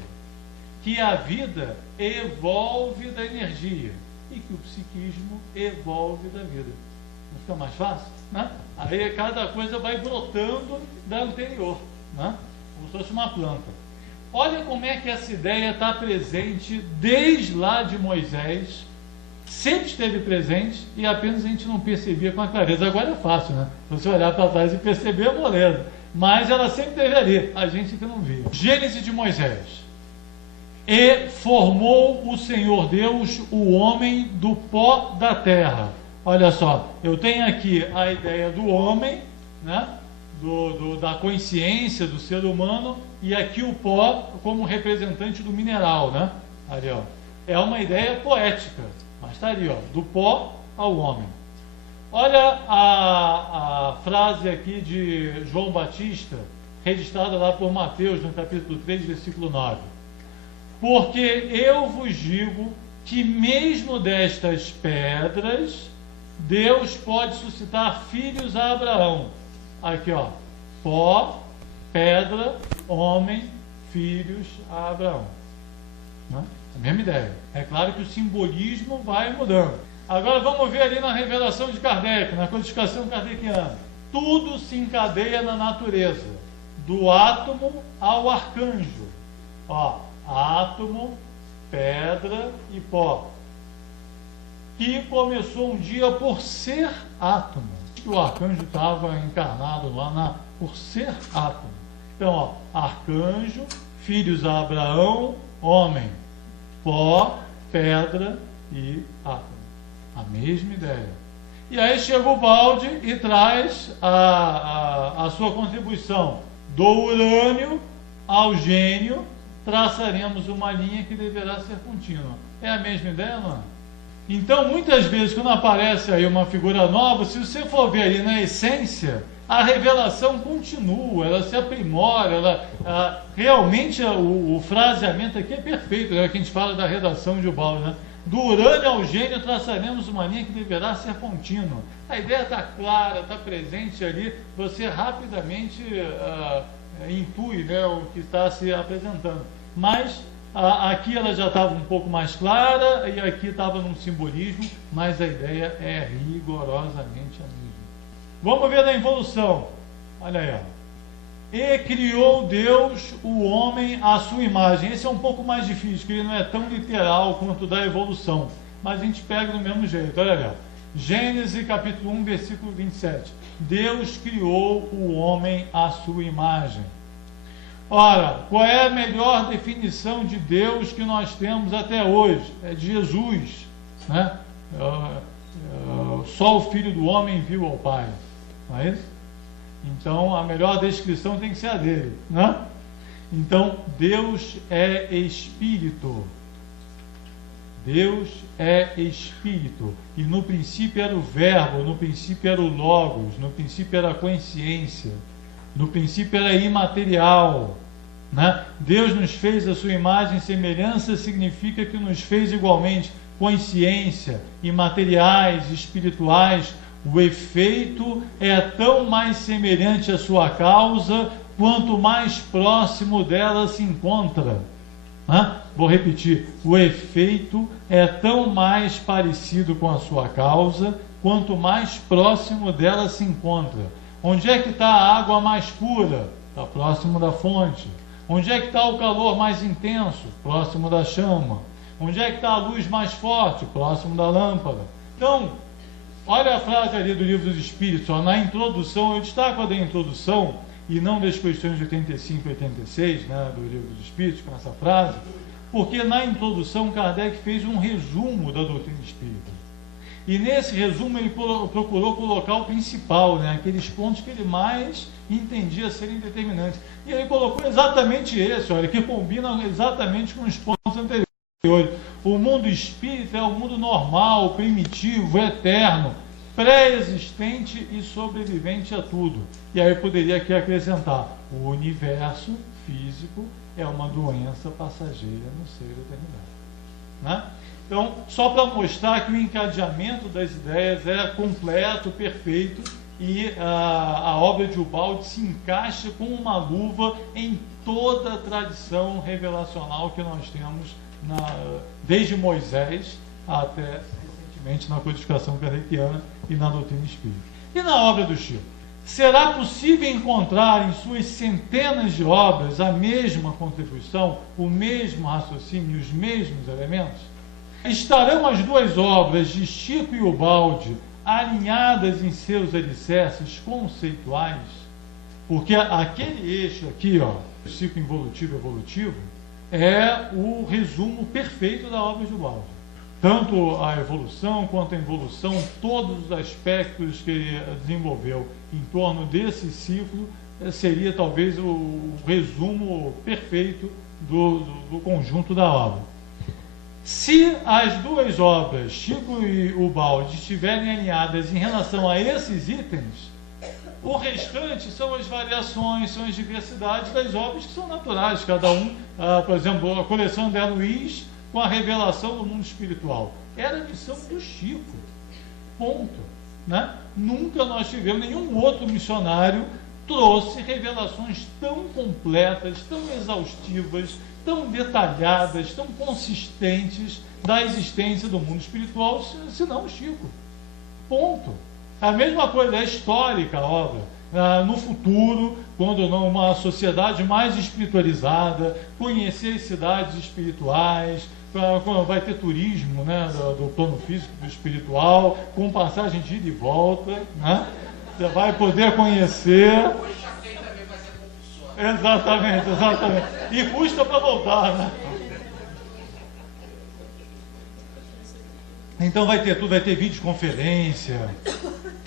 que a vida evolve da energia e que o psiquismo evolve da vida. Não fica mais fácil, né? Aí cada coisa vai brotando da anterior, né? Como se fosse uma planta. Olha como é que essa ideia está presente desde lá de Moisés, sempre esteve presente e apenas a gente não percebia com a clareza. Agora é fácil, né? Se você olhar para trás e perceber, é moleza. Mas ela sempre esteve ali, a gente que não via. Gênesis de Moisés. E formou o Senhor Deus o homem do pó da terra. Olha só, eu tenho aqui a ideia do homem, né? Da consciência do ser humano, e aqui o pó como representante do mineral, né? Ali, ó. É uma ideia poética, mas está ali, ó, do pó ao homem. Olha a frase aqui de João Batista, registrada lá por Mateus, no capítulo 3, versículo 9. Porque eu vos digo que mesmo destas pedras, Deus pode suscitar filhos a Abraão. Aqui, ó, pó, pedra, homem, filhos a Abraão, né? A mesma ideia. É claro que o simbolismo vai mudando. Agora vamos ver ali na revelação de Kardec, na codificação kardeciana. Tudo se encadeia na natureza, do átomo ao arcanjo. Ó, átomo, pedra e pó. Que começou um dia por ser átomo. O arcanjo estava encarnado lá por ser átomo. Então, ó, arcanjo, filhos a Abraão, homem, pó, pedra e átomo. A mesma ideia. E aí chega o Balde e traz a sua contribuição. Do urânio ao gênio, traçaremos uma linha que deverá ser contínua. É a mesma ideia, não é? Então, muitas vezes, quando aparece aí uma figura nova, se você for ver ali na essência, a revelação continua, ela se aprimora, realmente o fraseamento aqui é perfeito, né? Que a gente fala da redação de Balde, né? Do urânio ao gênio traçaremos uma linha que deverá ser contínua. A ideia está clara, está presente ali, você rapidamente intui, né, o que está se apresentando. Mas aqui ela já estava um pouco mais clara e aqui estava num simbolismo, mas a ideia é rigorosamente a mesma. Vamos ver na involução. Olha aí, ó. E criou Deus o homem à sua imagem. Esse é um pouco mais difícil, porque ele não é tão literal quanto da evolução. Mas a gente pega do mesmo jeito. Olha ali, ó. Gênesis capítulo 1, versículo 27. Deus criou o homem à sua imagem. Ora, qual é a melhor definição de Deus que nós temos até hoje? É de Jesus, né? Só o Filho do Homem viu ao Pai. Não é isso? Então, a melhor descrição tem que ser a dele, né? Então, Deus é Espírito. Deus é Espírito. E no princípio era o Verbo, no princípio era o Logos, no princípio era a consciência, no princípio era imaterial, né? Deus nos fez a sua imagem e semelhança, significa que nos fez igualmente consciência, imateriais, espirituais. O efeito é tão mais semelhante à sua causa, quanto mais próximo dela se encontra. Vou repetir. O efeito é tão mais parecido com a sua causa, quanto mais próximo dela se encontra. Onde é que está a água mais pura? Está próximo da fonte. Onde é que está o calor mais intenso? Próximo da chama. Onde é que está a luz mais forte? Próximo da lâmpada. Então, olha a frase ali do Livro dos Espíritos, ó, na introdução, eu destaco a da introdução e não das questões 85 e 86, né, do Livro dos Espíritos, com essa frase, porque na introdução Kardec fez um resumo da doutrina espírita. E nesse resumo ele procurou colocar o principal, né, aqueles pontos que ele mais entendia serem determinantes. E ele colocou exatamente esse, olha, que combina exatamente com os pontos anteriores. O mundo espírita é o mundo normal, primitivo, eterno, pré-existente e sobrevivente a tudo. E aí eu poderia aqui acrescentar: o universo físico é uma doença passageira no seio da eternidade, né? Então, só para mostrar que o encadeamento das ideias é completo, perfeito, e a obra de Ubaldi se encaixa com uma luva em toda a tradição revelacional que nós temos desde Moisés até recentemente na codificação kardeciana e na doutrina espírita. E na obra do Chico? Será possível encontrar em suas centenas de obras a mesma contribuição, o mesmo raciocínio e os mesmos elementos? Estarão as duas obras de Chico e Ubaldi alinhadas em seus alicerces conceituais? Porque aquele eixo aqui, ó, ciclo involutivo e evolutivo, é o resumo perfeito da obra de Ubaldi. Tanto a evolução quanto a involução, todos os aspectos que ele desenvolveu em torno desse ciclo, seria talvez o resumo perfeito do conjunto da obra. Se as duas obras, Chico e Ubaldi, estiverem alinhadas em relação a esses itens, o restante são as variações, são as diversidades das obras que são naturais, cada um, por exemplo, a coleção de Luiz com a revelação do mundo espiritual. Era a missão do Chico, ponto, né? Nunca nós tivemos, nenhum outro missionário trouxe revelações tão completas, tão exaustivas, tão detalhadas, tão consistentes da existência do mundo espiritual, senão o Chico, ponto. A mesma coisa é histórica a obra. No futuro, quando numa sociedade mais espiritualizada, conhecer as cidades espirituais, quando vai ter turismo, né, do plano físico e do espiritual, com passagem de ida e volta, né? Você vai poder conhecer. Exatamente, exatamente. E custa para voltar, né? Então vai ter tudo, vai ter videoconferência,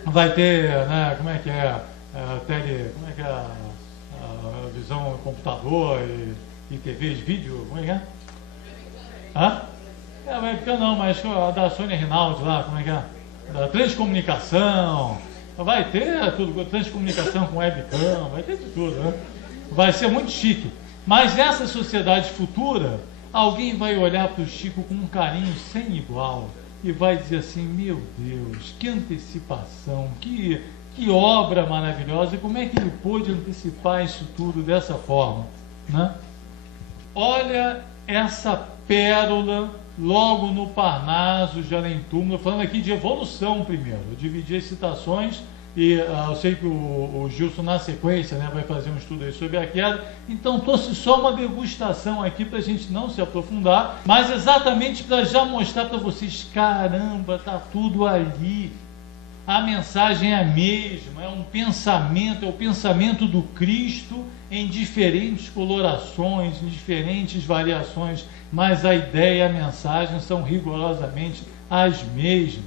vai ter, né, como é que é, como é que é a visão computador e TVs, vídeo, como é que é? Webcam não, mas a da Sônia Rinaldi lá, como é que é? Da transcomunicação, vai ter tudo, transcomunicação com webcam, vai ter de tudo, né? Vai ser muito chique. Mas essa sociedade futura, alguém vai olhar para o Chico com um carinho sem igual e vai dizer assim, meu Deus, que antecipação, que obra maravilhosa, e como é que ele pôde antecipar isso tudo dessa forma, né? Olha essa pérola logo no Parnaso de Além-Túmulo, falando aqui de evolução primeiro. Eu dividi as citações e eu sei que o Gilson na sequência, né, vai fazer um estudo aí sobre a queda, então trouxe só uma degustação aqui para a gente não se aprofundar, mas exatamente para já mostrar para vocês, caramba, está tudo ali. A mensagem é a mesma, é um pensamento, é o pensamento do Cristo em diferentes colorações, em diferentes variações, mas a ideia e a mensagem são rigorosamente as mesmas.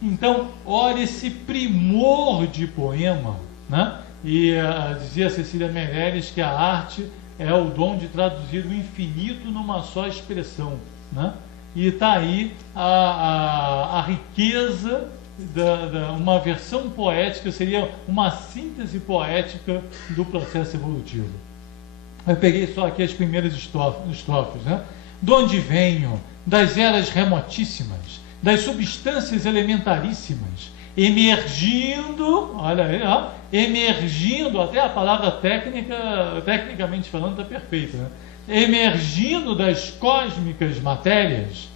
Então, olha esse primor de poema, né? E dizia Cecília Meirelles que a arte é o dom de traduzir o infinito numa só expressão, né? E está aí a riqueza uma versão poética, seria uma síntese poética do processo evolutivo. Eu peguei só aqui as primeiras estrofes, né? De onde venho? Das eras remotíssimas, das substâncias elementaríssimas, emergindo, olha aí, ó, emergindo, até a palavra tecnicamente falando está perfeita, né? Emergindo das cósmicas matérias,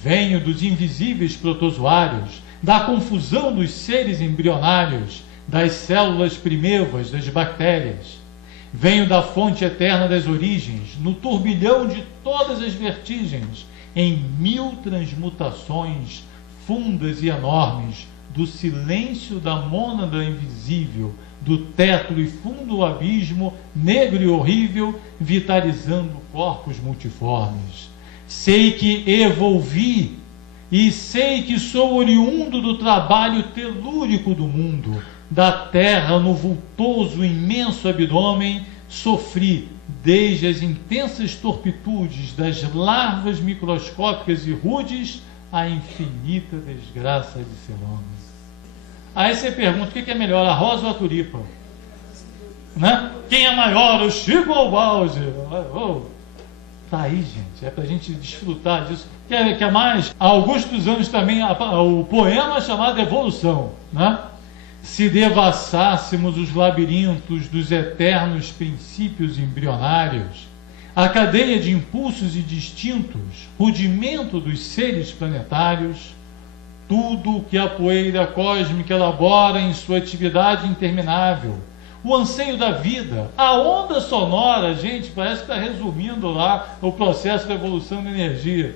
venho dos invisíveis protozoários, da confusão dos seres embrionários, das células primevas, das bactérias. Venho da fonte eterna das origens, no turbilhão de todas as vertigens, em 1000 transmutações fundas e enormes, do silêncio da mônada invisível, do tétro e fundo abismo, negro e horrível, vitalizando corpos multiformes. Sei que evolvi, e sei que sou oriundo do trabalho telúrico do mundo, da terra no vultoso imenso abdômen, sofri desde as intensas torpitudes das larvas microscópicas e rudes, a infinita desgraça de ser homem. Aí você pergunta, o que é melhor, a rosa ou a tulipa? Né? Quem é maior, o Chico ou o Balde? Tá aí, gente, é para a gente desfrutar disso. Que é mais, há alguns anos também, o poema chamado Evolução, né? Se devassássemos os labirintos dos eternos princípios embrionários, a cadeia de impulsos e distintos, rudimento dos seres planetários, tudo o que a poeira cósmica elabora em sua atividade interminável, o anseio da vida, a onda sonora, gente, parece que está resumindo lá o processo da evolução da energia,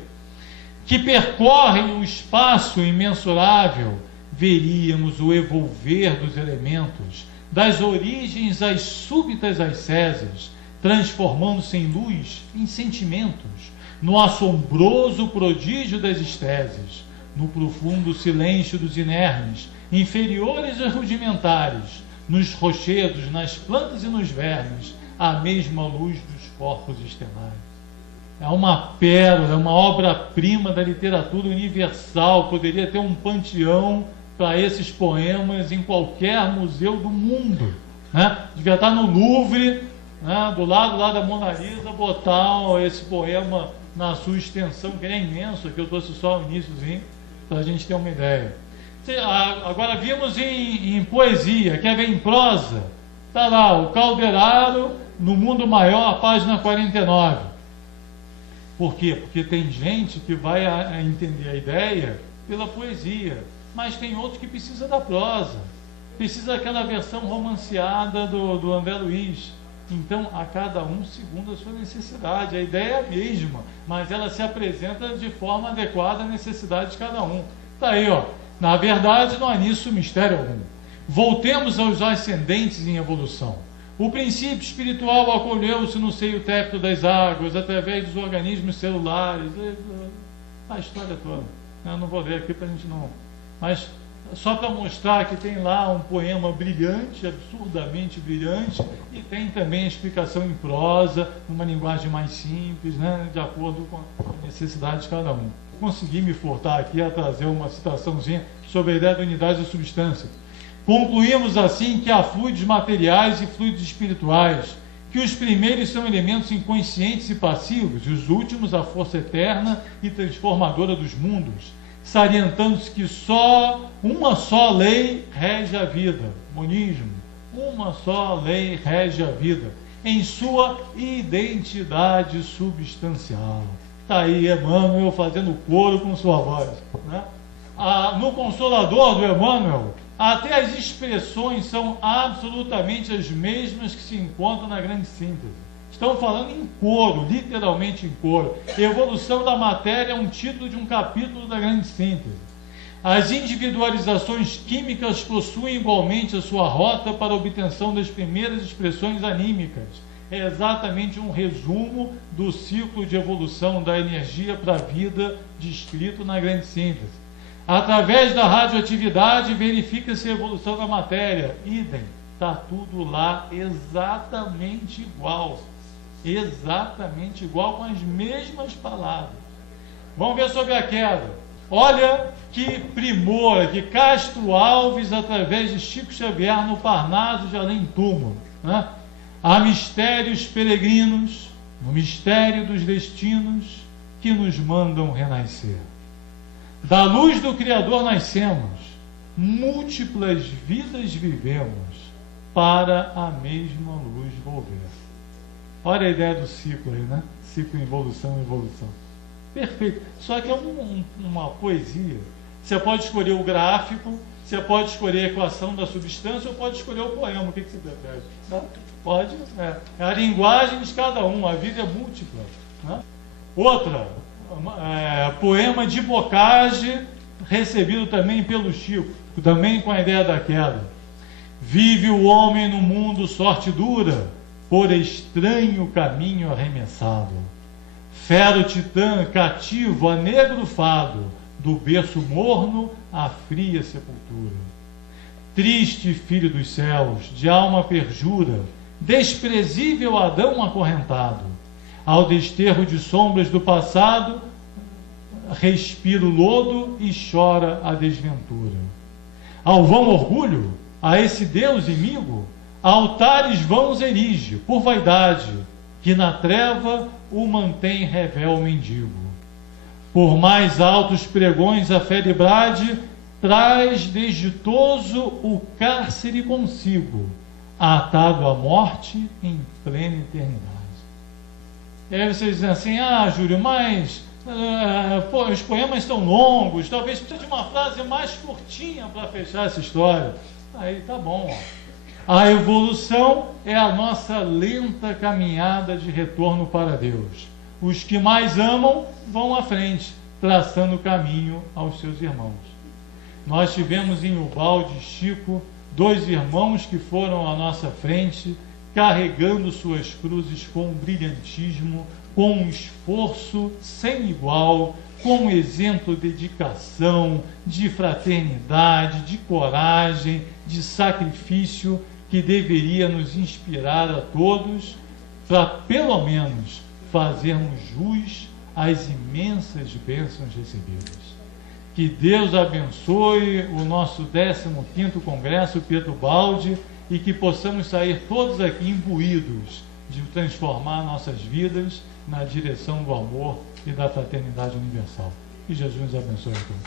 que percorrem o espaço imensurável, veríamos o evolver dos elementos, das origens às súbitas ascésias, transformando-se em luz, em sentimentos, no assombroso prodígio das estésias, no profundo silêncio dos inermes, inferiores e rudimentares, nos rochedos, nas plantas e nos vermes, a mesma luz dos corpos estelares. É uma pérola, é uma obra-prima da literatura universal, poderia ter um panteão para esses poemas em qualquer museu do mundo, né? Devia estar no Louvre, né? Do lado lá da Mona Lisa, botar esse poema na sua extensão, que é imenso, aqui eu trouxe só o iniciozinho, para a gente ter uma ideia. Agora vimos em poesia, quer ver em prosa? Está lá, o Calderaro, no Mundo Maior, página 49. Por quê? Porque tem gente que vai entender a ideia pela poesia, mas tem outro que precisa da prosa, precisa daquela versão romanceada do André Luiz. Então, a cada um segundo a sua necessidade. A ideia é a mesma, mas ela se apresenta de forma adequada à necessidade de cada um. Está aí, ó. Na verdade, não há nisso mistério algum. Voltemos aos ascendentes em evolução. O princípio espiritual acolheu-se no seio técnico das águas, através dos organismos celulares, a história toda. Eu não vou ler aqui para a gente não... Mas só para mostrar que tem lá um poema brilhante, absurdamente brilhante, e tem também a explicação em prosa, numa linguagem mais simples, né, de acordo com a necessidade de cada um. Consegui me furtar aqui a trazer uma citaçãozinha sobre a ideia da unidade da substância. Concluímos assim que há fluidos materiais e fluidos espirituais, que os primeiros são elementos inconscientes e passivos, e os últimos a força eterna e transformadora dos mundos, salientando-se que uma só lei rege a vida. Monismo, uma só lei rege a vida, em sua identidade substancial. Está aí Emmanuel fazendo coro com sua voz, né? No Consolador do Emmanuel, até as expressões são absolutamente as mesmas que se encontram na grande síntese. Estão falando em coro, literalmente em coro. Evolução da matéria é um título de um capítulo da grande síntese. As individualizações químicas possuem igualmente a sua rota para a obtenção das primeiras expressões anímicas. É exatamente um resumo do ciclo de evolução da energia para a vida descrito na grande síntese. Através da radioatividade verifica-se a evolução da matéria. Idem, está tudo lá exatamente igual. Exatamente igual, com as mesmas palavras. Vamos ver sobre a queda. Olha que primor, que Castro Alves, através de Chico Xavier, no Parnaso de Além Túmulo, né? Há mistérios peregrinos, no mistério dos destinos, que nos mandam renascer. Da luz do Criador nascemos, múltiplas vidas vivemos, para a mesma luz volver. Olha a ideia do ciclo aí, né? Ciclo, evolução, evolução. Perfeito. Só que é uma poesia. Você pode escolher o gráfico, você pode escolher a equação da substância, ou pode escolher o poema. O que você prefere? Pode. É a linguagem de cada um. A vida é múltipla, né? Outra, poema de Bocage, recebido também pelo Chico, também com a ideia da queda. Vive o homem no mundo sorte dura, por estranho caminho arremessado. Fera o titã cativo a negro fado, do berço morno à fria sepultura. Triste filho dos céus, de alma perjura, desprezível Adão acorrentado, ao desterro de sombras do passado, respira o lodo e chora a desventura. Ao vão orgulho, a esse Deus inimigo, altares vãos erige, por vaidade, que na treva o mantém revel mendigo. Por mais altos pregões a feribrade, traz desditoso o cárcere consigo, atado à morte em plena eternidade. E aí vocês dizem assim, Júlio, mas os poemas são longos, talvez precise de uma frase mais curtinha para fechar essa história. Aí tá bom, ó. A evolução é a nossa lenta caminhada de retorno para Deus. Os que mais amam vão à frente, traçando o caminho aos seus irmãos. Nós tivemos em Ubalde, Chico, 2 irmãos que foram à nossa frente, carregando suas cruzes com brilhantismo, com um esforço sem igual, com exemplo de dedicação, de fraternidade, de coragem, de sacrifício, que deveria nos inspirar a todos para, pelo menos, fazermos jus às imensas bênçãos recebidas. Que Deus abençoe o nosso 15º Congresso Pedro Baldi e que possamos sair todos aqui imbuídos de transformar nossas vidas na direção do amor e da fraternidade universal. Que Jesus nos abençoe a todos.